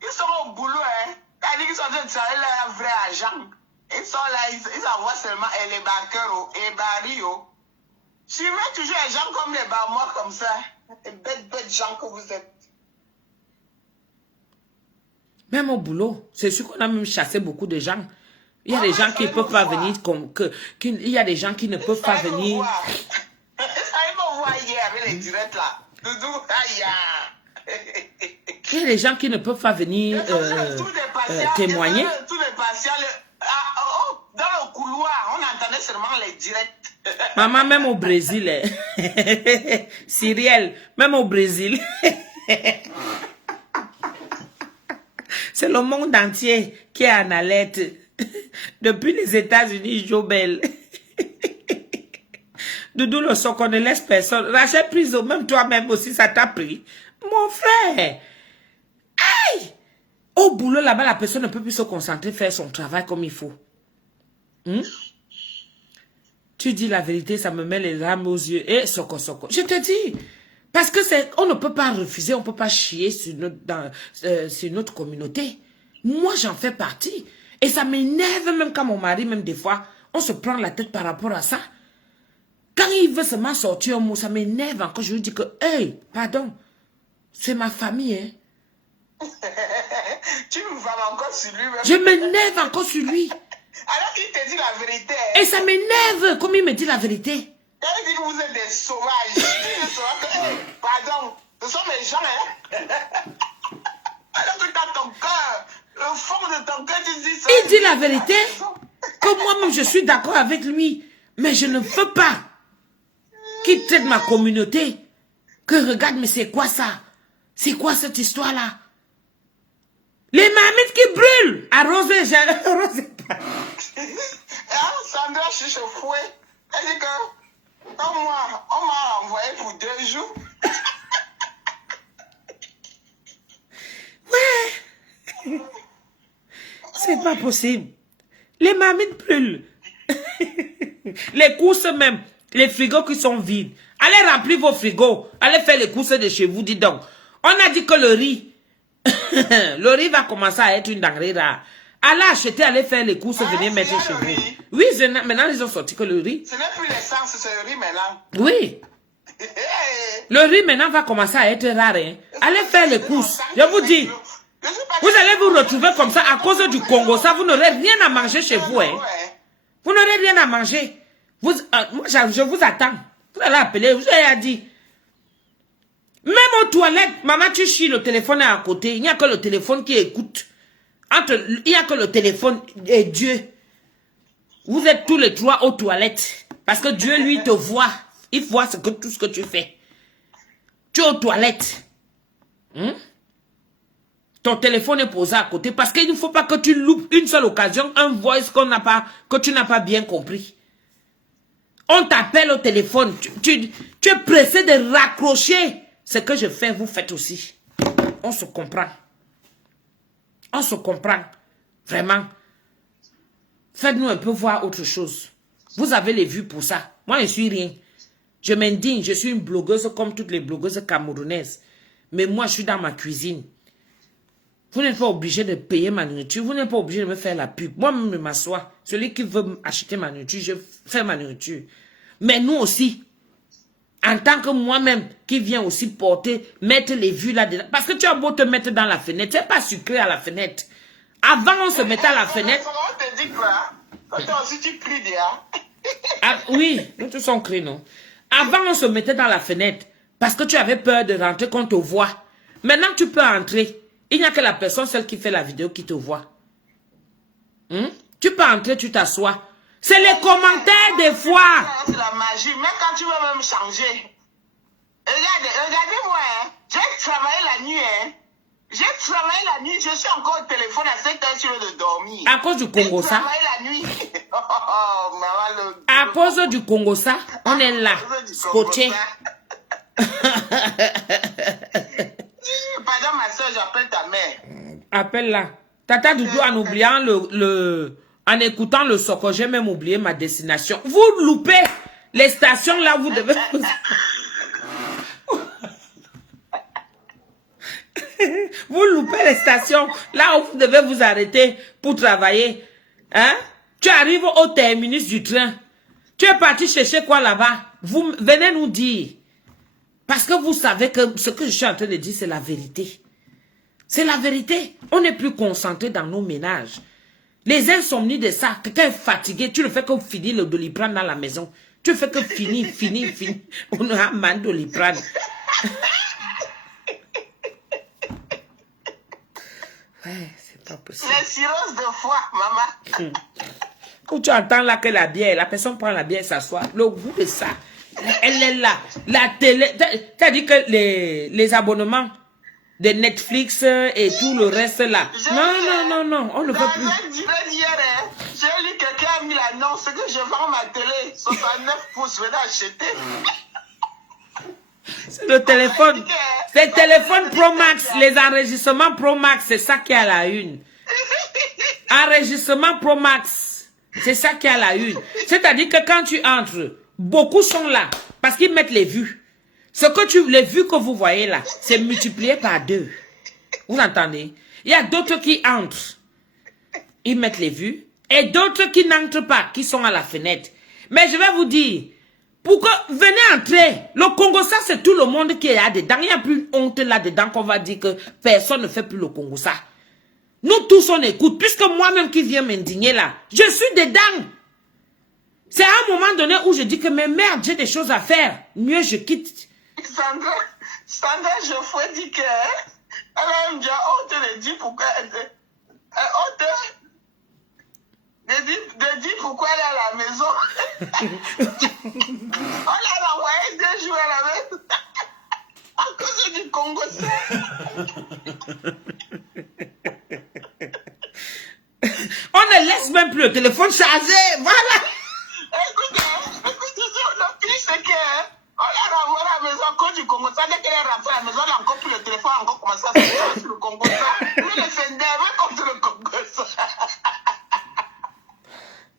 ils sont au boulot, hein. C'est-à-dire qu'ils sont en train de travailler leur vrai agent. Ils sont là, ils envoient seulement les banqueurs et barils. Suivez toujours les gens comme les barmois comme ça. Les bêtes gens que vous êtes. Même au boulot, c'est sûr qu'on a même chassé beaucoup de gens. Il y a des gens qui ne peuvent pas venir il y a des gens qui ne peuvent pas venir. Ça me voir hier avec les directs là. Doudou, aïe. Il y a des gens qui ne peuvent pas venir témoigner. Tous les patients, dans le couloir, on entendait seulement les directs. Maman, même au Brésil, Cyrielle, même au Brésil. C'est le monde entier qui est en alerte. Depuis les États-Unis, Jobel. Doudou le son qu'on ne laisse personne. Rachel prison, même toi-même aussi, ça t'a pris. Mon frère. Aïe! Au boulot, là-bas, la personne ne peut plus se concentrer, faire son travail comme il faut. Tu dis la vérité, ça me met les larmes aux yeux. Et soko. Je te dis. Parce que on ne peut pas refuser, on ne peut pas chier sur sur notre communauté. Moi, j'en fais partie. Et ça m'énerve même quand mon mari, même des fois, on se prend la tête par rapport à ça. Quand il veut seulement sortir un mot, ça m'énerve encore. Je lui dis que, hey, pardon, c'est ma famille, hein. Tu me vas encore sur lui. Même. Je m'énerve encore sur lui. Alors qu'il te dit la vérité. Et ça m'énerve comme il me dit la vérité. Quand il dit que vous êtes des sauvages, il dit des sauvages que, hey, pardon, ce sont mes gens, hein. Alors que dans ton cœur, le fond de ton cœur, tu dis ça. Il dit la vérité, que moi-même je suis d'accord avec lui, mais je ne veux pas qu'il traite ma communauté. Que regarde, mais c'est quoi ça? C'est quoi cette histoire-là? Les marmites qui brûlent! Arrosez, Sandra cherche au fouet. Elle dit que, on m'a envoyé pour 2 jours. Ouais. C'est pas possible. Les marmites brûlent. Les courses même. Les frigos qui sont vides. Allez remplir vos frigos. Allez faire les courses de chez vous, dis donc. On a dit que le riz. Le riz va commencer à être une denrée rare. Allez acheter, allez faire les courses, venez mettre chez vous. Oui, maintenant ils ont sorti que le riz. Ce n'est plus l'essence, c'est le riz maintenant. Oui. Le riz maintenant va commencer à être rare. Hein. Allez faire les courses. Je vous dis. Vous allez vous retrouver comme ça à cause du Congo. Ça, vous n'aurez rien à manger chez vous. Hein. Vous n'aurez rien à manger. Moi, je vous attends. Vous allez appeler, vous avez dit. Même aux toilettes, maman, tu chies, le téléphone est à côté. Il n'y a que le téléphone qui écoute. Il n'y a que le téléphone et Dieu. Vous êtes tous les trois aux toilettes. Parce que Dieu, lui, te voit. Il voit tout ce que tu fais. Tu es aux toilettes. Ton téléphone est posé à côté. Parce qu'il ne faut pas que tu loupes une seule occasion, un voice que tu n'as pas bien compris. On t'appelle au téléphone. Tu es pressé de raccrocher. Ce que je fais, vous faites aussi. On se comprend. On se comprend. Vraiment. Faites-nous un peu voir autre chose. Vous avez les vues pour ça. Moi, je ne suis rien. Je m'indigne. Je suis une blogueuse comme toutes les blogueuses camerounaises. Mais moi, je suis dans ma cuisine. Vous n'êtes pas obligé de payer ma nourriture. Vous n'êtes pas obligé de me faire la pub. Moi-même, je m'assois. Celui qui veut acheter ma nourriture, je fais ma nourriture. Mais nous aussi, en tant que moi-même, qui viens aussi porter, mettre les vues là-dedans. Parce que tu as beau te mettre dans la fenêtre, tu n'es pas sucré à la fenêtre. Avant, on se mettait à la fenêtre. On te dit quoi? Quand toi aussi tu cries déjà. Ah, oui, nous tous on crie, non? Avant, on se mettait dans la fenêtre. Parce que tu avais peur de rentrer qu'on te voit. Maintenant, tu peux entrer. Il n'y a que la personne, celle qui fait la vidéo, qui te voit. Tu peux entrer, tu t'assois. C'est les commentaires des fois. C'est la magie. Même quand tu veux même changer. Regardez-moi. Hein. J'ai travaillé la nuit. Hein. J'ai travaillé la nuit. Je suis encore au téléphone à 5 heures sur de dormir. À cause du Congo, ça. J'ai travaillé la nuit. Oh, maman, à cause du Congo, ça, on est là. Scotché. Pardon, ma soeur, j'appelle ta mère. Appelle-la. Tata Doudou, en oubliant en écoutant le soko, j'ai même oublié ma destination. Vous loupez les stations là, vous devez... Vous loupez les stations là où vous devez vous arrêter pour travailler. Hein? Tu arrives au terminus du train. Tu es parti chercher quoi là-bas? Vous venez nous dire. Parce que vous savez que ce que je suis en train de dire, c'est la vérité. C'est la vérité. On n'est plus concentré dans nos ménages. Les insomnies de ça, quelqu'un est fatigué, tu ne fais que finir le doliprane dans la maison. Tu fais que finir. On a mal doliprane. Ouais, c'est pas possible. Les cirrhoses de foie, maman. Quand tu entends là que la bière, la personne prend la bière et s'assoit, le goût de ça, elle est là. La télé, tu as dit que les abonnements de Netflix et tout le reste là. Non, on ne peut plus. J'ai lu quelqu'un a mis l'annonce que je vends ma télé, 69 pouces, venez acheter. C'est le téléphone. C'est le téléphone Pro Max, les enregistrements Pro Max, c'est ça qui est à la une. Enregistrement Pro Max. C'est ça qui a la une. C'est-à-dire que quand tu entres, beaucoup sont là parce qu'ils mettent les vues. Les vues que vous voyez là, c'est multiplié par 2. Vous entendez? Il y a d'autres qui entrent. Ils mettent les vues. Et d'autres qui n'entrent pas, qui sont à la fenêtre. Mais je vais vous dire, pourquoi venez entrer. Le Congo, ça c'est tout le monde qui est là-dedans. Il n'y a plus une honte là-dedans qu'on va dire que personne ne fait plus le Congo, ça. Nous tous on écoute, puisque moi-même qui viens m'indigner là, je suis dedans. C'est à un moment donné où je dis que mais merde, j'ai des choses à faire. Mieux je quitte. Sandra, je fais dire que elle aime bien, on te le dit pourquoi de dire pourquoi elle est à la maison. On l'a envoyé 2 jours à la maison. À cause du Congo, On ne laisse même plus le téléphone chargé. Voilà. Écoute, le pire c'est que on l'a renvoyé à la maison à cause du Congo. Ça, dès qu'elle est rentrée à la maison, elle a encore pris le téléphone, encore commencé à se faire sur le Congo. Mais le s'énerve contre le Congo.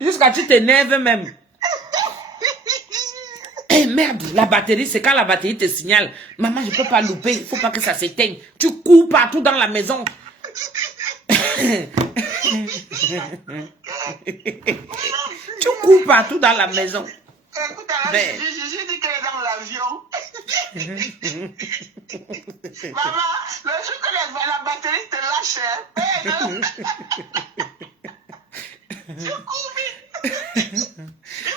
Jusqu'à tu t'énerves même. Eh merde, la batterie, c'est quand la batterie te signale. Maman, je ne peux pas louper, il ne faut pas que ça s'éteigne. Tu cours partout dans la maison. Tu cours partout dans la maison. Écoute, j'ai dit qu'elle est dans l'avion. Maman, le jour que la batterie te lâche, tu cours vite. Il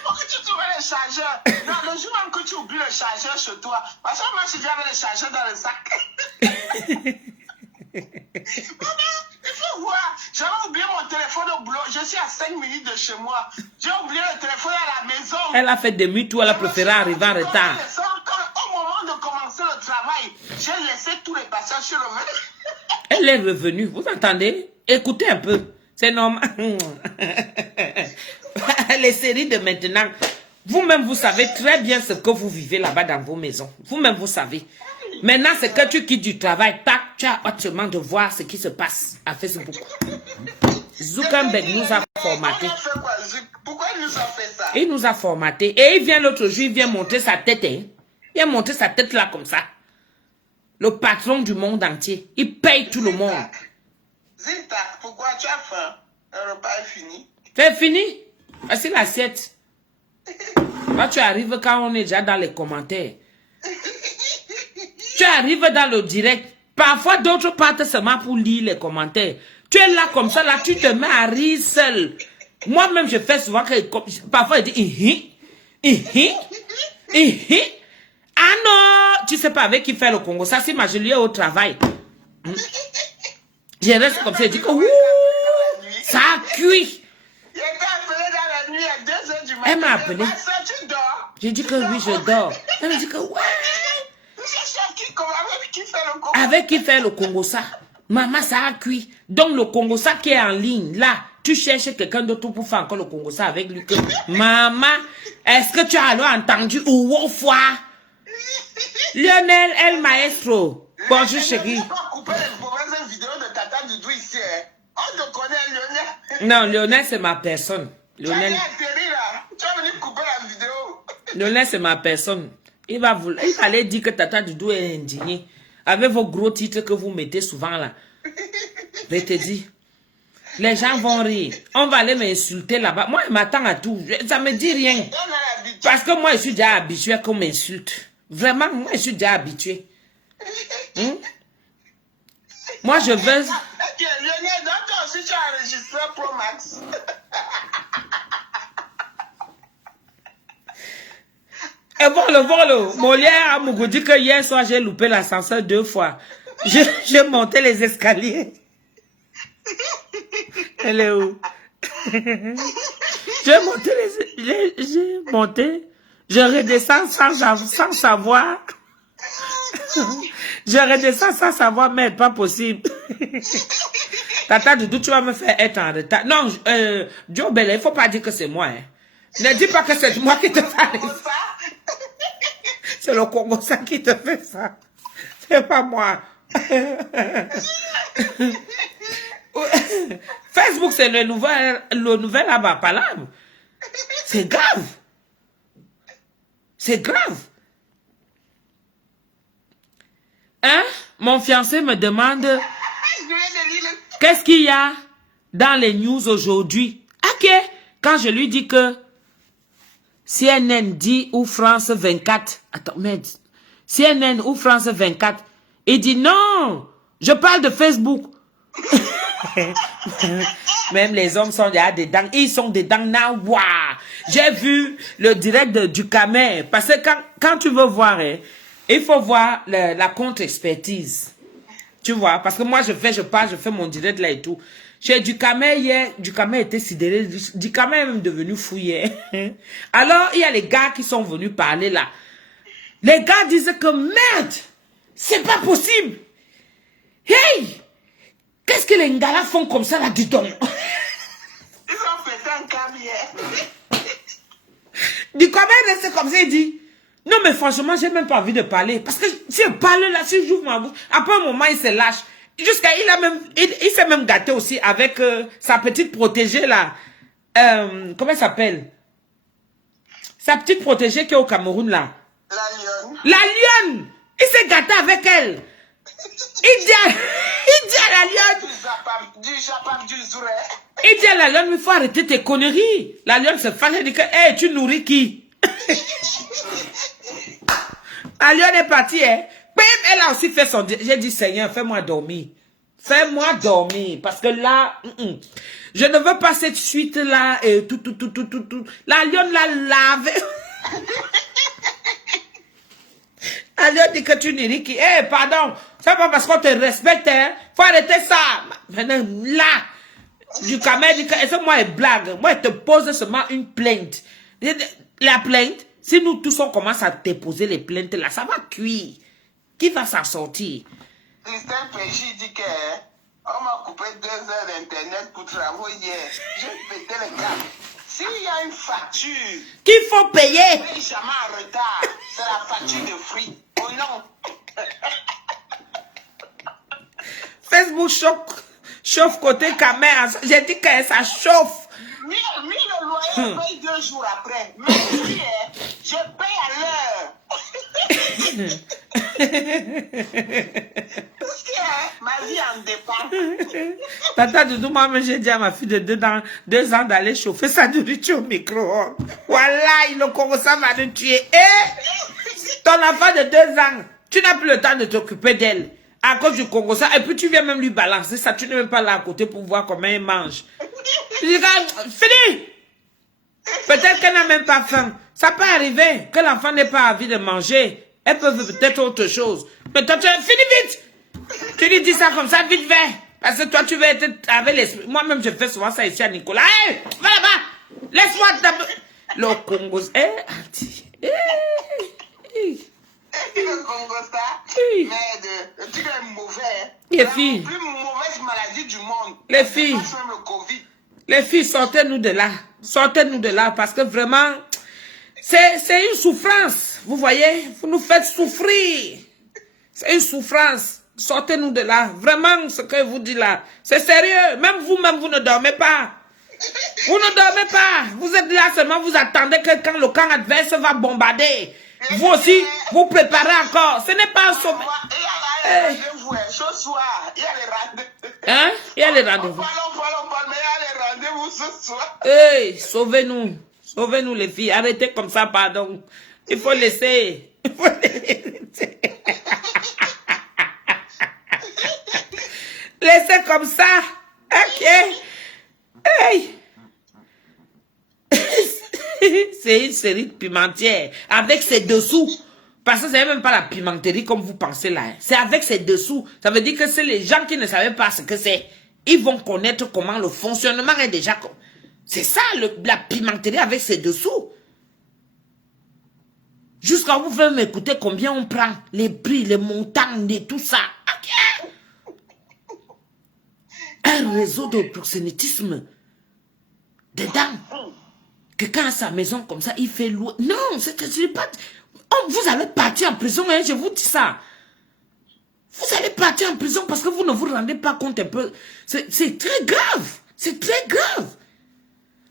faut que tu trouves le chargeur. Non, le jour même que tu oublies le chargeur chez toi. Parce que moi, je suis avec le chargeur dans le sac. Maman, il faut voir. J'avais oublié mon téléphone au boulot. Je suis à 5 minutes de chez moi. J'ai oublié le téléphone à la maison. Elle a fait demi-tour, elle a préféré arriver en retard. Au moment de commencer le travail, j'ai laissé tous les patients sur le mur. Elle est revenue, vous entendez? Écoutez un peu. C'est normal. Les séries de maintenant, vous-même, vous savez très bien ce que vous vivez là-bas dans vos maisons. Vous-même, vous savez. Maintenant, c'est que tu quittes du travail, tac, tu as hâte seulement de voir ce qui se passe à Facebook. Zuckerberg nous a formaté. Pourquoi il nous a fait ça? Il nous a formaté. Et il vient l'autre jour, il vient montrer sa tête. Hein. Il vient montrer sa tête là comme ça. Le patron du monde entier. Il paye tout le monde. Zita, pourquoi tu as faim? Le repas est fini. C'est fini. Voici l'assiette. Là, tu arrives quand on est déjà dans les commentaires. Tu arrives dans le direct. Parfois, d'autres partent seulement pour lire les commentaires. Tu es là comme ça, là, tu te mets à rire seul. Moi-même, je fais souvent que... Parfois, il dit... Ah non! Tu sais pas avec qui faire le Congo. Ça, c'est ma jolie au travail. Je reste comme ça, je dis que... Ça a cuit. Il était appelé dans la nuit à 2h du matin. Elle m'a appelé. Tu dors? J'ai dit que oui, je dors. Elle m'a dit que ouais. Avec qui fait le Congo? Avec qui fait le Congo ça? Maman, ça a cuit. Donc le Congo ça qui est en ligne, là, tu cherches quelqu'un d'autre pour faire encore le Congo ça avec lui. Que, maman, est-ce que tu as alors entendu ou fois? Lionel El Maestro. Bonjour chérie. On ne pas couper les mauvaises vidéos de Tata Doudou ici. On te connaît, Lionel. Non, Lionel c'est ma personne. Lionel. Tu vas venir couper la vidéo. Lionel c'est ma personne. Il va aller dire que Tata Doudou est indigné. Avec vos gros titres que vous mettez souvent là. Je te dis. Les gens vont rire. On va aller m'insulter là-bas. Moi, je m'attends à tout. Ça me dit rien. Parce que moi, je suis déjà habitué qu'on m'insulte. Vraiment, moi, je suis déjà habitué. Moi, je veux... Ok, Lionel, donc toi aussi, tu as enregistré Pro Max. Et voilà. Molière Amougou dit que hier soir, j'ai loupé l'ascenseur 2 fois. J'ai monté les escaliers. Elle est où? J'ai monté, je redescends sans savoir. Je redescends sans savoir, mais pas possible. Tata Doudou, tu vas me faire être en retard. Non, Joe Bella, il ne faut pas dire que c'est moi. Hein. Ne dis pas que c'est moi qui te fais ça. C'est le Congo ça qui te fait ça. C'est pas moi. Facebook, c'est le nouvel abapalable. C'est grave. C'est grave. Hein? Mon fiancé me demande qu'est-ce qu'il y a dans les news aujourd'hui. Ok. Quand je lui dis que CNN dit ou France 24. Attends, mais CNN ou France 24. Il dit non. Je parle de Facebook. Même les hommes sont déjà dedans. Ils sont dedans. Now, wow. J'ai vu le direct du Camer. Parce que quand tu veux voir, hein, il faut voir la contre-expertise. Tu vois, parce que moi, je fais mon direct là et tout. Chez Ducamer, hier, Ducamer était sidéré. Ducamer est même devenu fou hier. Alors, il y a les gars qui sont venus parler là. Les gars disaient que merde, c'est pas possible. Hey, qu'est-ce que les Ngala font comme ça là, dis donc? Ils ont fait un câble hier. Ducamer restait comme ça, il dit. Non, mais franchement, j'ai même pas envie de parler. Parce que si je parle là, si j'ouvre ma bouche, après un moment, il se lâche. Jusqu'à, il s'est même gâté aussi avec sa petite protégée là. Comment elle s'appelle? Sa petite protégée qui est au Cameroun là. La lionne. La lionne! Il s'est gâté avec elle. Il dit à la lionne. Il dit à la lionne, il faut arrêter tes conneries. La lionne se fâche et dit que, hey, tu nourris qui? La lionne est partie, hein. Elle a aussi fait son... J'ai dit, Seigneur, fais-moi dormir. Fais-moi dormir. Parce que là, je ne veux pas cette suite-là. Et tout. La lionne l'a lavé. La lionne dit que tu n'es qui. Eh, pardon. C'est pas parce qu'on te respecte, hein. Faut arrêter ça. Maintenant, là, du Camer dit que, est-ce que moi, elle blague? Moi, elle te pose seulement une plainte. La plainte, si nous tous on commence à déposer les plaintes là, ça va cuire. Qui va s'en sortir? Christelle Péchi dit que on m'a coupé 2 heures d'internet pour travailler hier. J'ai pété le câble. S'il y a une facture qu'il faut payer, paye jamais en retard, c'est la facture de fruits. Oh non. Facebook chauffe côté caméra. J'ai dit que ça chauffe. Mais le loyer paye 2 jours après. Mais lui, je paye à l'heure. Parce que ma vie en dépend. Tata Doudou, moi, j'ai dit à ma fille de 2 ans d'aller chauffer sa nourriture au micro-ondes. Voilà, le Congo, ça va nous tuer. Et ton enfant de 2 ans, tu n'as plus le temps de t'occuper d'elle. À cause du Congo, ça. Et puis tu viens même lui balancer ça. Tu n'es même pas là à côté pour voir comment il mange. Tu dis, fini. Peut-être qu'elle n'a même pas faim. Ça peut arriver que l'enfant n'ait pas envie de manger. Elle peut peut-être autre chose. Mais toi, tu finis vite. Tu lui dis ça comme ça, vite, va. Parce que toi, tu veux être avec l'esprit. Moi-même, je fais souvent ça ici à Nicolas. Hé, va là-bas. Laisse-moi d'abord. Le Congo, anti. Le Congo, ça. Mais tu es mauvais. Les filles. La plus mauvaise maladie du monde. Les filles. Même le Covid. Les filles, sortez-nous de là. Sortez-nous de là parce que vraiment, c'est une souffrance. Vous voyez, vous nous faites souffrir. C'est une souffrance. Sortez-nous de là. Vraiment, ce que je vous dis là, c'est sérieux. Même vous-même, vous ne dormez pas. Vous ne dormez pas. Vous êtes là seulement, vous attendez que quand le camp adverse va bombarder, vous aussi, vous préparez encore. Ce n'est pas un sauve. Il y a les rendez-vous ce soir. Il y a les rendez-vous. Hein? Il y a les rendez-vous. On parle, mais il y a les rendez-vous ce soir. Hey, sauvez-nous. Sauvez-nous les filles. Arrêtez comme ça, pardon. Il faut laisser. Il faut laisser. Laissez comme ça. Ok. Hey. C'est une série de pimentières avec ses dessous. Parce que c'est même pas la pimenterie comme vous pensez là. C'est avec ses dessous. Ça veut dire que c'est les gens qui ne savaient pas ce que c'est. Ils vont connaître comment le fonctionnement est déjà. C'est ça la pimenterie avec ses dessous. Jusqu'à vous pouvez m'écouter combien on prend. Les prix, les montants et tout ça. Okay. Un réseau de proxénétisme dedans. Quelqu'un a sa maison comme ça, il fait louer. Non, c'est pas... Oh, vous allez partir en prison, hein, je vous dis ça. Vous allez partir en prison parce que vous ne vous rendez pas compte un peu. C'est très grave. C'est très grave.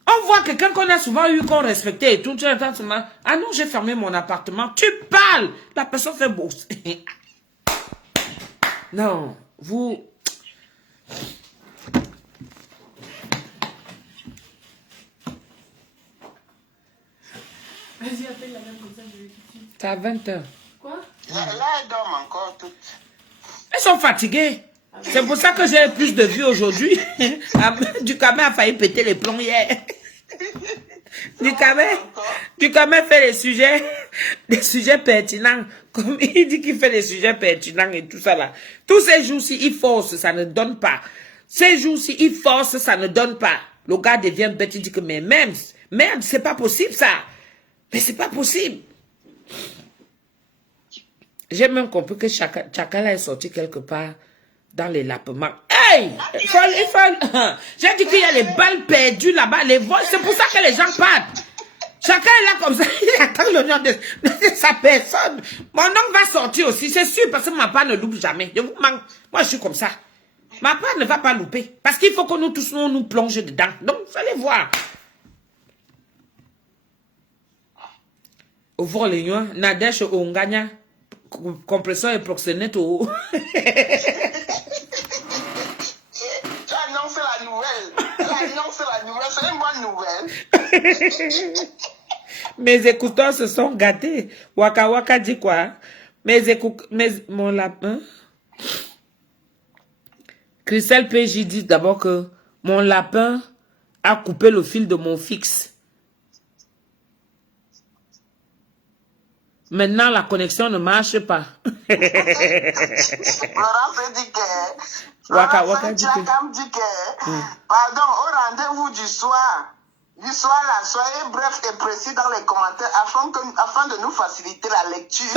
On voit quelqu'un qu'on a souvent eu, qu'on respectait et tout. Tu entends seulement, ah non, j'ai fermé mon appartement. Tu parles. La personne fait beau. Non, vous... Vas-y, appelle la même comme ça, je vais tout de suite. C'est à 20h. Quoi? Là, elles dorment encore toutes. Elles sont fatiguées. C'est pour ça que j'ai plus de vues aujourd'hui. Ducamé a failli péter les plombs hier. Ducamé fait des sujets pertinents. Comme il dit qu'il fait des sujets pertinents et tout ça là. Tous ces jours-ci, il force, ça ne donne pas. Ces jours-ci, il force, ça ne donne pas. Le gars devient bête, il dit que mais même, merde, c'est pas possible ça. Mais c'est pas possible. J'ai même compris que Chakala est sorti quelque part dans les lapements. Hey! Il faut... J'ai dit qu'il y a les balles perdues là-bas, les vols. C'est pour ça que les gens partent. Chacun est là comme ça. Il attend le nom de sa personne. Mon oncle va sortir aussi, c'est sûr, parce que ma part ne loupe jamais. Je vous manque. Moi, je suis comme ça. Ma part ne va pas louper. Parce qu'il faut que nous tous nous plonge dedans. Donc, vous allez voir. Au vol, les gens, Nadèche au Nganya, compresseur et proxénète au... Tu annonces la nouvelle. Tu annonces la nouvelle. C'est une bonne nouvelle. Mes écouteurs se sont gâtés. Waka Waka dit quoi? Mon lapin. Christelle PJ dit d'abord que mon lapin a coupé le fil de mon fixe. Maintenant, la connexion ne marche pas. Laurent dit que... Waka Waka dit que... dit que... Pardon, au rendez-vous du soir là, soyez bref et précis dans les commentaires afin de nous faciliter la lecture.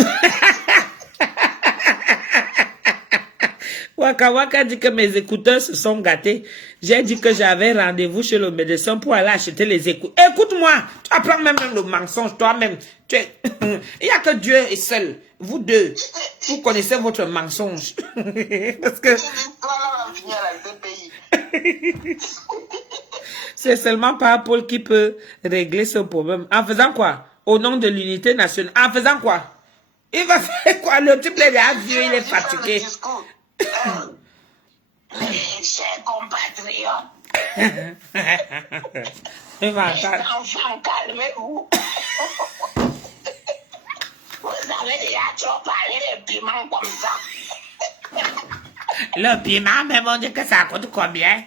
Waka Waka dit que mes écouteurs se sont gâtés. J'ai dit que j'avais rendez-vous chez le médecin pour aller acheter les écouteurs. Écoute-moi, tu apprends même le mensonge toi-même. Il n'y a que Dieu est seul. Vous deux, vous connaissez votre mensonge. Parce que c'est seulement par Paul qui peut régler ce problème. En faisant quoi? Au nom de l'unité nationale. En faisant quoi? Il va faire quoi? Le type est déjà vieux, il est fatigué. Mes chers compatriotes, Il va les entendre. enfants, calmez-vous. Vous avez déjà trop parlé de piment comme ça. Le piment, mais on dit que ça coûte combien?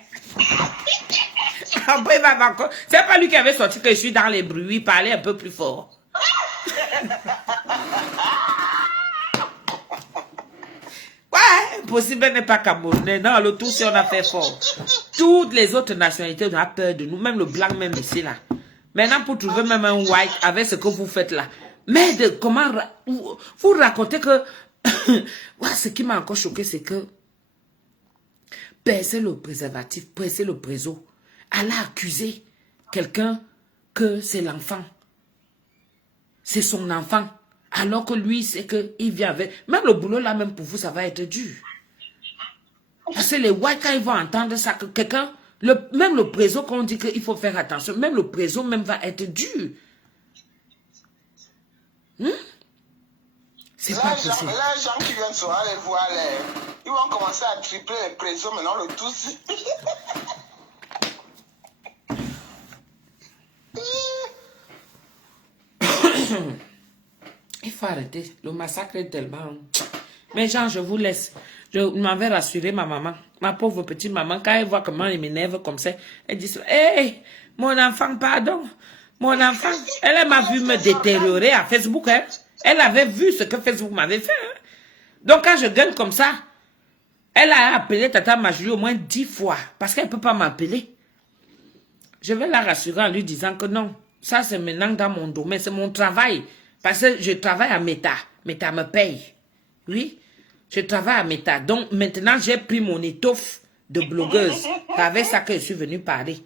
Après, il va encore... C'est pas lui qui avait sorti que je suis dans les bruits, il parlait un peu plus fort. Ouais, impossible n'est pas Camerounais. Non, le tout, si on a fait fort. Toutes les autres nationalités ont peur de nous, même le blanc, même ici, là. Maintenant, pour trouver même un white avec ce que vous faites là. Mais de comment... Vous racontez que... Ouais, ce qui m'a encore choqué, c'est que... Percer le préservatif, percer le préso. Elle a accusé quelqu'un que c'est l'enfant. C'est son enfant. Alors que lui, c'est qu'il vient avec... Même le boulot là, même pour vous, ça va être dur. Parce que les whites, quand ils vont entendre ça, que quelqu'un... Même le préso, quand on dit qu'il faut faire attention, même le préso même va être dur. C'est pas possible. Les gens qui viennent souvent les voir, ils vont commencer à tripler les présos, maintenant le tous. Il faut arrêter. Le massacre est tellement... Mais Jean, je vous laisse. Je m'avais rassuré ma maman. Ma pauvre petite maman, quand elle voit comment elle m'énerve comme ça, elle dit, hey, mon enfant, pardon. Mon enfant, elle m'a vu me détériorer à Facebook. Hein. Elle avait vu ce que Facebook m'avait fait. Hein. Donc quand je gueule comme ça, elle a appelé Tata Majulie au moins 10 fois. Parce qu'elle ne peut pas m'appeler. Je vais la rassurer en lui disant que non. Ça, c'est maintenant dans mon domaine. C'est mon travail. Parce que je travaille à Meta. Meta me paye. Oui. Je travaille à Meta. Donc, maintenant, j'ai pris mon étoffe de blogueuse. C'est avec ça que je suis venue parler.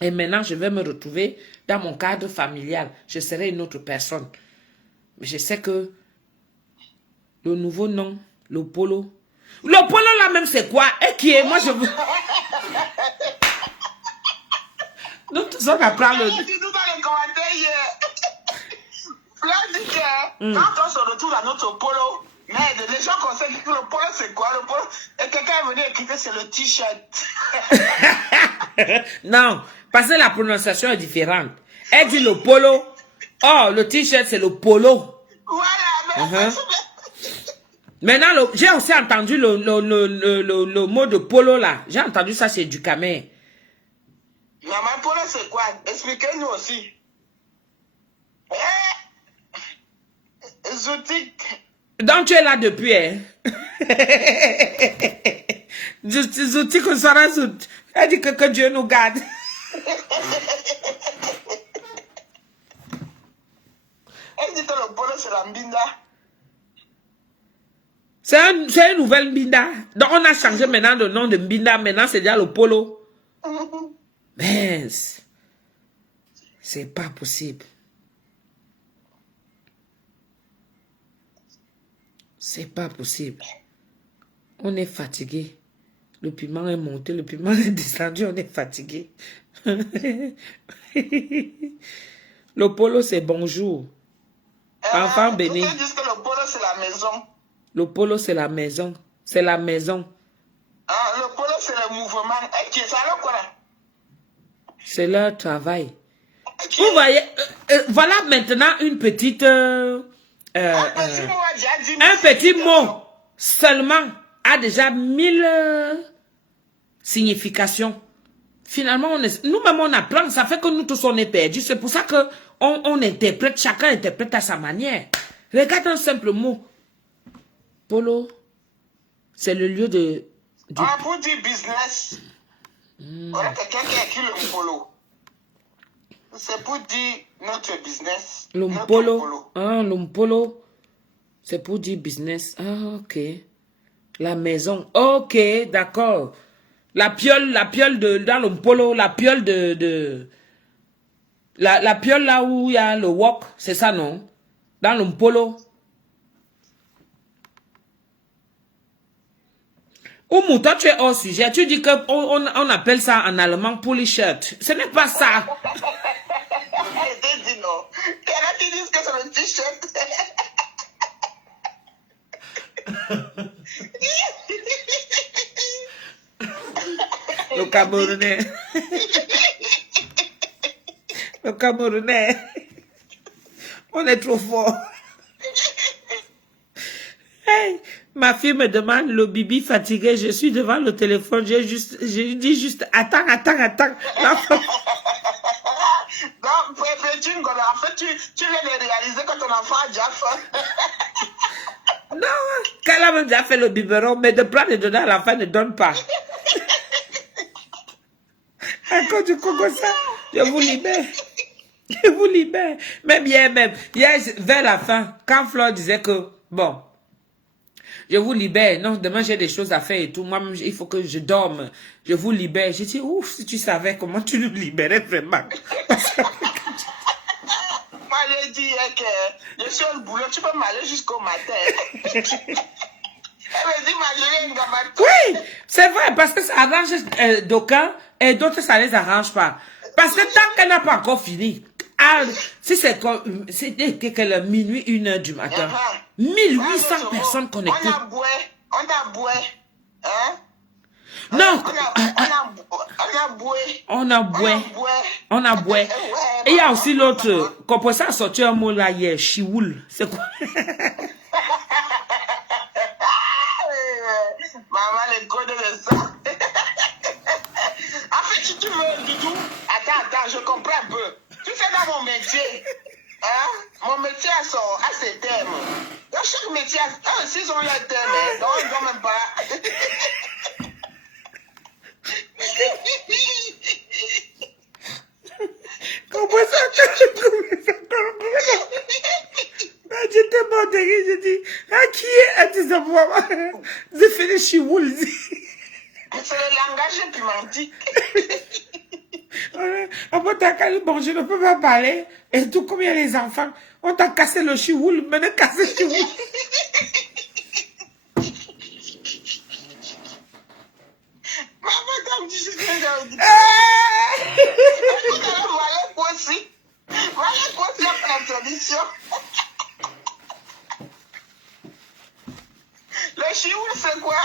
Et maintenant, je vais me retrouver dans mon cadre familial. Je serai une autre personne. Mais je sais que le nouveau nom, le polo, Le polo là même, c'est quoi? Et qui est? Moi, je veux... Nous tous, on apprend le... Dis-nous dans les commentaires hier. Là, dit que quand on se retrouve à notre polo, mais les gens conseillent que le polo, c'est quoi? Le polo, et quelqu'un est venu écrire que c'est le t-shirt. Non, parce que la prononciation est différente. Elle dit le polo. Oh, le t-shirt, c'est le polo. Voilà, mais Maintenant, j'ai aussi entendu le mot de polo là. J'ai entendu ça chez Ducamel. Maman, polo, c'est quoi? Expliquez-nous aussi. Zoutik. Donc, tu es là depuis, hein? Zouti qu'on sera zout. Elle dit que Dieu nous garde. Elle dit que le polo, c'est la mbinda. C'est une nouvelle Mbinda. Donc, on a changé maintenant le nom de Mbinda. Maintenant, c'est déjà le polo. Mais, c'est pas possible. C'est pas possible. On est fatigué. Le piment est monté, le piment est descendu, on est fatigué. Le polo, c'est bonjour. Enfant béni. Ils disent que le polo, c'est la maison. Le polo, c'est la maison. C'est la maison. Ah, le polo, c'est le mouvement. Et qui est ça, là, quoi, là? C'est leur travail. Vous voyez, voilà maintenant une petite... un petit mot seulement a déjà 1000 significations. Finalement, nous-mêmes, on apprend. Ça fait que nous tous, on est perdus. C'est pour ça que on interprète, chacun interprète à sa manière. Regarde un simple mot. Polo, c'est le lieu de... pour dire business. Voilà quelqu'un qui a écrit le polo. C'est pour dire notre business. L'umpolo. Ah, l'umpolo. C'est pour dire business. Ah, ok. La maison. Ok, d'accord. La piole dans l'umpolo, la piole la piole là où il y a le wok, c'est ça, non? Dans l'umpolo. Oumou, toi tu es hors sujet. Tu dis qu'on appelle ça en allemand polyshirt. Ce n'est pas ça. Je dis non. Il y en a qui disent que c'est le t-shirt. Le Camerounais. Le Camerounais. On est trop fort. Hey, ma fille me demande le bibi fatigué. Je suis devant le téléphone. Je dis juste attends. Non, en fait, tu viens de réaliser que ton enfant a déjà faim. Non, qu'elle a même déjà fait le biberon, mais de plan de donner à l'enfant ne donne pas. Encore du Congo ça, je vous libère. Je vous libère. Même hier, vers la fin, quand Flore disait que, bon, je vous libère. Non, demain j'ai des choses à faire et tout. Moi, il faut que je dorme. Je vous libère. J'ai dit, ouf, si tu savais comment tu nous libérais vraiment. Moi, j'ai dit que je suis au boulot, tu peux m'aller jusqu'au matin. Elle me dit, oui, c'est vrai, parce que ça arrange d'aucuns et d'autres, ça les arrange pas. Parce que tant qu'elle n'a pas encore fini, si c'est qu'elle minuit, 1h du matin, 1800 personnes connectées. On a boué. Hein? Non. On a boué. Et il y a aussi l'autre, comme ça a sorti un mot là hier, chioul. C'est quoi? Maman, les codes de ça. En fait, si tu veux, Doudou, attends, je comprends un peu. Tu sais, dans mon métier, hein, mon métier a ses termes. Dans chaque métier, s'ils ont leurs termes, donc ils n'ont même pas. Comment ça? J'étais mort de rire, j'ai dit, qui est? Elle disait, moi, j'ai fait les chioul. C'est le langage pimentique. Après, t'as cassé, bon, je ne peux pas parler. Et tout comme il y a les enfants, on t'a cassé le chioul, maintenant cassé le chioul. Voilà quoi aussi. Voilà quoi aussi après la tradition. Le chioul, c'est quoi?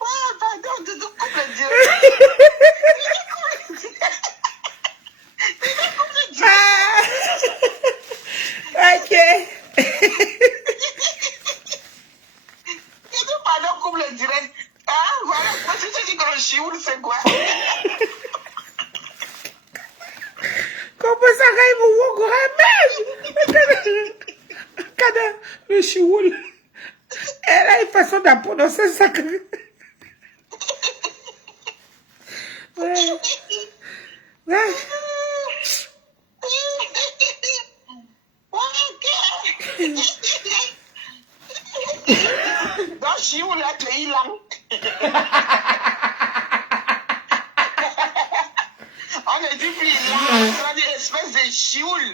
Oh, pardon, tu te coupes le dieu. Ok. Tu te pardon, coupe le direct. Ah, voilà, moi, si tu dis que le chioul, c'est quoi? Comment ça va, il me Kada, le chioul. Elle a une façon de prononcer ça. Ouais. Ouais. Donc, chioul, là, tu es lang. On ne dit plus lang, on dit espèce de chioul.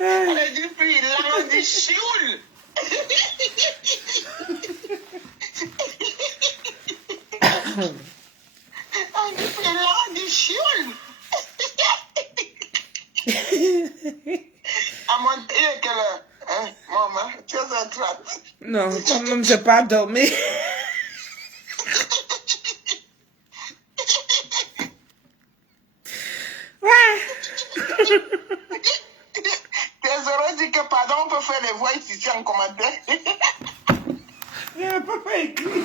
On ne dit plus lang, on dit chioul. On dit plus lang, on dit chioul. À mon Dieu, que le... Maman, tu es un trappe. Non, quand même, je n'ai pas dormi. Ouais. Désolé, dis que pardon, on peut faire les voix ici en commentaire. Je ne peux pas écrire.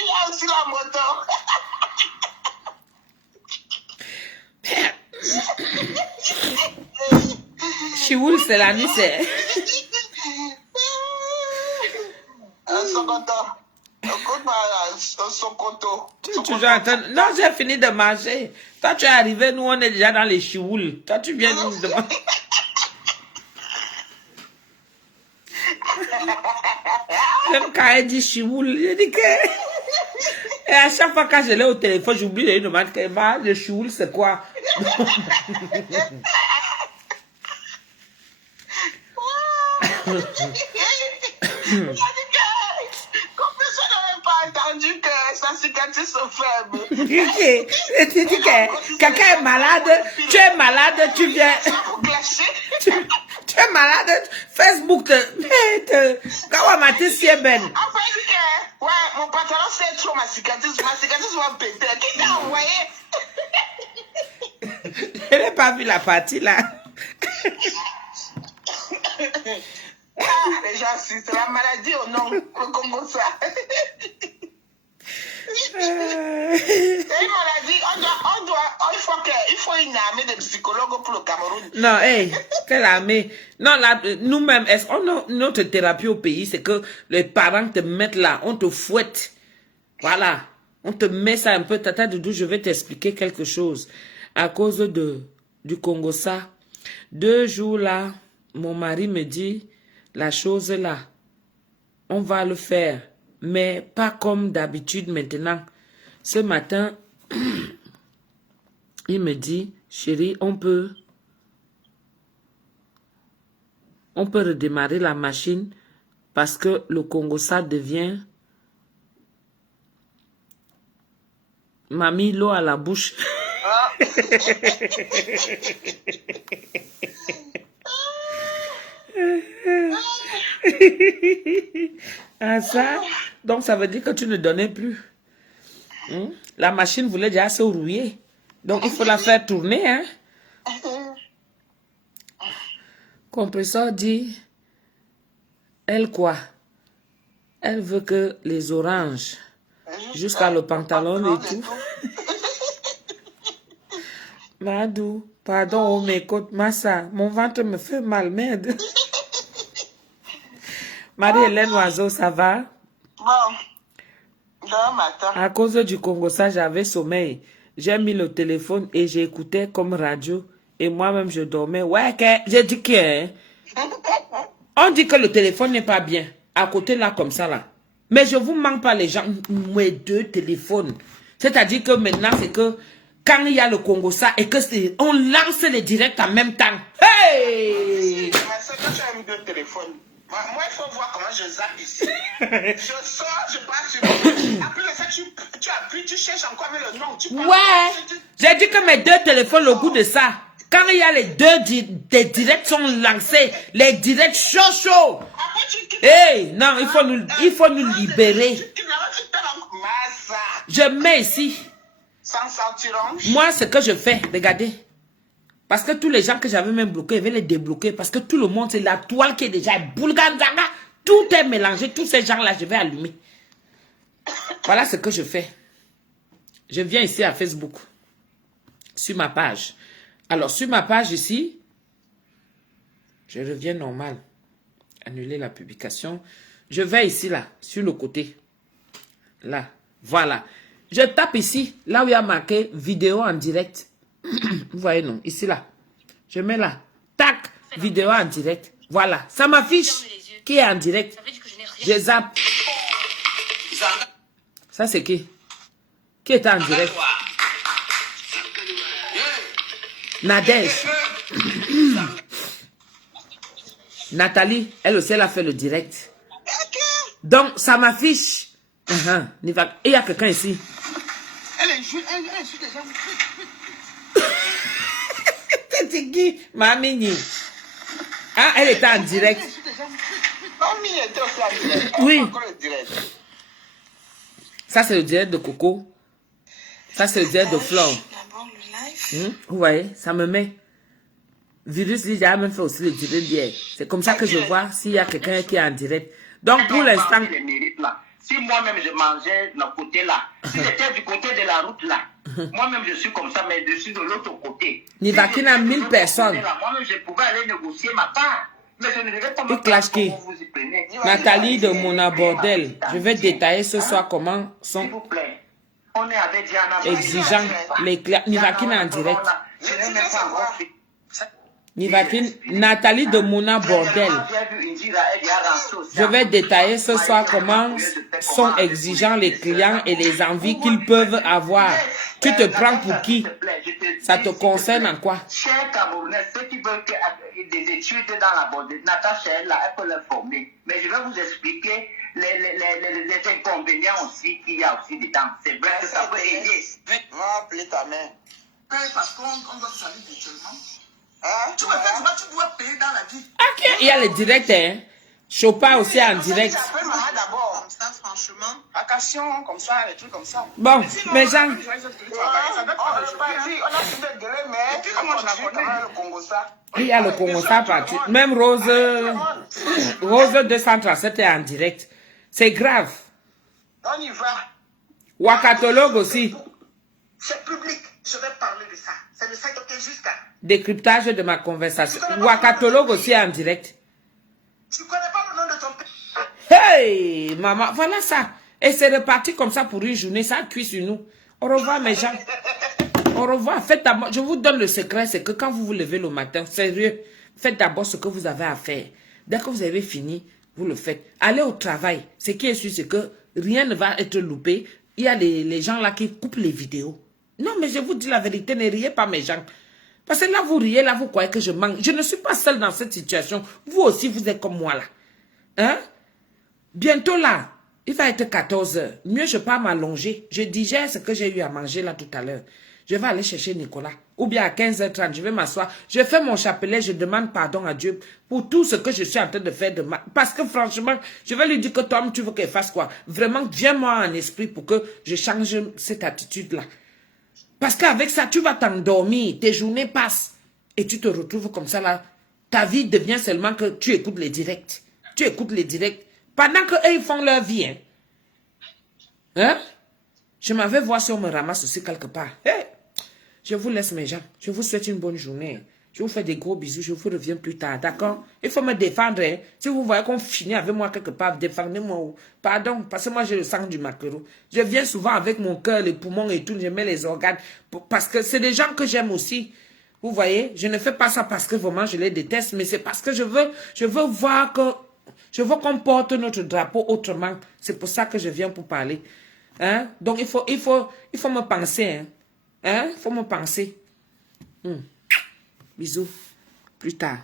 Il a aussi la moto. Chioul, c'est la nuit, c'est... Sokoto. Écoute-moi, Sokoto. Tu es toujours en train... Non, j'ai fini de manger. Toi, tu es arrivé, nous, on est déjà dans les chioules. Toi, tu viens nous demander... Même quand elle dit chioul, je dis que... Et à chaque fois quand je l'ai au téléphone, j'oublie de lui demander qu'elle va, le chioul, c'est quoi? Comme personne n'avait pas entendu que sa cicatrice est faible. Tu dis que quelqu'un est malade, tu es malade, tu viens... Tu es malade, Facebook te... Kawamate sieben. Après, il dit que, ouais, mon pantalon c'est trop ma cicatrice va péter. Qui t'a envoyé? Je n'ai pas vu la partie là. Ah, les gens, c'est la maladie au nom, le Congo ça. C'est une maladie, il faut une armée de psychologues pour le Cameroun. Non, hey, quelle armée. Non, nous-mêmes, notre thérapie au pays, c'est que les parents te mettent là, on te fouette. Voilà. On te met ça un peu, Tata Doudou, je vais t'expliquer quelque chose. À cause du Congo ça, 2 jours là, mon mari me dit, la chose là, on va le faire, mais pas comme d'habitude maintenant. Ce matin, il me dit, chérie, on peut redémarrer la machine parce que le Congo ça devient... m'a mis l'eau à la bouche. Ah, ça, donc ça veut dire que tu ne donnais plus. La machine voulait déjà se rouiller. Donc il faut la faire tourner. Hein? Compresseur dit, elle quoi? Elle veut que les oranges, jusqu'à le pantalon et tout. Madou, pardon, on m'écoute, Massa, mon ventre me fait mal, merde. Marie-Hélène Oiseau, ça va? Bon, demain matin. À cause du Congo, ça, j'avais sommeil. J'ai mis le téléphone et j'écoutais comme radio. Et moi-même, je dormais. Ouais, j'ai dit que... Hein? On dit que le téléphone n'est pas bien. À côté, là, comme ça, là. Mais je vous manque pas, les gens. Moi, 2 téléphones. C'est-à-dire que maintenant, c'est que... quand il y a le Congo ça et que on lance les directs en même temps. Hey! Mais c'est quand tu as mis 2 téléphones. Moi, il faut voir comment je zappe ici. Je sors, je passe sur le... Après ça, tu appuies, tu cherches encore avec le nom. Ouais. J'ai dit que mes 2 téléphones, le goût de ça. Quand il y a les 2 des directs sont lancés, les directs chaud. Hey, non, il faut nous libérer. Je mets ici. Moi, ce que je fais, regardez. Parce que tous les gens que j'avais même bloqués, je vais les débloquer. Parce que tout le monde, c'est la toile qui est déjà boulganzaga. Tout est mélangé. Tous ces gens-là, je vais allumer. Voilà ce que je fais. Je viens ici à Facebook. Sur ma page. Alors, sur ma page ici, je reviens normal. Annuler la publication. Je vais ici, là, sur le côté. Là, voilà. Je tape ici, là où il y a marqué vidéo en direct. Vous voyez, non? Ici, là. Je mets là. Tac, vidéo en direct. Voilà. Ça m'affiche qui est en direct. Je zappe. Ça, c'est qui? Qui est en direct? Nadège. Nathalie, elle aussi, elle a fait le direct. Donc, ça m'affiche. Il y a quelqu'un ici. Elle est juste déjà. C'est qui? Mamie. Ah, elle était en direct. Mamie était aussi en direct. Oui. Ça, c'est le direct de Coco. Ça, c'est le direct de Flore. Vous voyez, ça me met. Virus, il a même fait aussi le direct d'hier. C'est comme ça que je vois s'il y a quelqu'un qui est en direct. Donc, pour l'instant... Si moi-même je mangeais de côté là, si j'étais du côté de la route là, moi-même je suis comme ça, mais je suis de l'autre côté. Nivaki n'a 1000 personnes. Moi-même je pouvais aller négocier ma part. Mais je ne devais pas me prendre comment vous y prenez. Nathalie de Mona Bordel. Je vais détailler ce soir comment sont S'il vous plaît. On est avec Diana. exigeants les clients. Nivaki n'a en direct. Nivaki, Nathalie de Mona Bordel. Je vais détailler ce soir comment sont exigeants les clients et les envies qu'ils peuvent avoir. Tu te prends pour qui? Ça te concerne en quoi? Chers Camerounais, ceux qui veulent des études dans la Bordel, Natacha est là, elle peut les former. Mais je vais vous expliquer les inconvénients aussi qu'il y a aussi dedans. C'est vrai que ça peut aider. Va appeler ta mère. Parce qu'on doit salir virtuellement. Tu me fais droit, tu dois payer dans la vie. Ok, il y a les directs, hein. Chopin aussi en direct. J'appelle maman d'abord. Comme ça, franchement. Vacation, comme ça, les trucs comme ça. Bon, mais Jean. On a fait des gueules, mais comment je la connais le Congo ça? Il y a le Congo ça partout. Même Rose 237 est en direct. C'est grave. On y va. Wakatologue aussi. C'est public. Je vais parler de ça. C'est le site OK jusqu'à. Décryptage de ma conversation. Wakatologue aussi en direct. Tu connais pas le nom de ton père? Hey, maman, voilà ça. Et c'est reparti comme ça pour une journée. Ça cuit sur nous. Au revoir, mes gens. Au revoir. Faites d'abord. Je vous donne le secret, c'est que quand vous vous levez le matin, sérieux, faites d'abord ce que vous avez à faire. Dès que vous avez fini, vous le faites. Allez au travail. Ce qui est sûr, c'est que rien ne va être loupé. Il y a les gens là qui coupent les vidéos. Non, mais je vous dis la vérité, ne riez pas, mes gens. Parce que là, vous riez, là, vous croyez que je manque. Je ne suis pas seule dans cette situation. Vous aussi, vous êtes comme moi, là. Hein? Bientôt, là, il va être 14 h. Mieux, je pars m'allonger. Je digère ce que j'ai eu à manger, là, tout à l'heure. Je vais aller chercher Nicolas. Ou bien à 15 h 30, je vais m'asseoir. Je fais mon chapelet, je demande pardon à Dieu pour tout ce que je suis en train de faire de mal. Parce que franchement, je vais lui dire que toi, tu veux qu'elle fasse quoi? Vraiment, viens-moi en esprit pour que je change cette attitude-là. Parce qu'avec ça, tu vas t'endormir, tes journées passent et tu te retrouves comme ça là. Ta vie devient seulement que tu écoutes les directs. Tu écoutes les directs pendant qu'eux, ils font leur vie. Hein? Je m'en vais voir si on me ramasse aussi quelque part. Hey! Je vous laisse mes gens. Je vous souhaite une bonne journée. Je vous fais des gros bisous. Je vous reviens plus tard. D'accord? Il faut me défendre. Hein? Si vous voyez qu'on finit avec moi quelque part, défendez-moi. Pardon, parce que moi j'ai le sang du maquereau. Je viens souvent avec mon cœur, les poumons et tout. Je mets les organes. Parce que c'est des gens que j'aime aussi. Vous voyez? Je ne fais pas ça parce que vraiment je les déteste. Mais c'est parce que je veux voir que... Je veux qu'on porte notre drapeau autrement. C'est pour ça que je viens pour parler. Hein? Donc il faut me penser. Hein? Hein? Faut me penser. Bisous. Plus tard.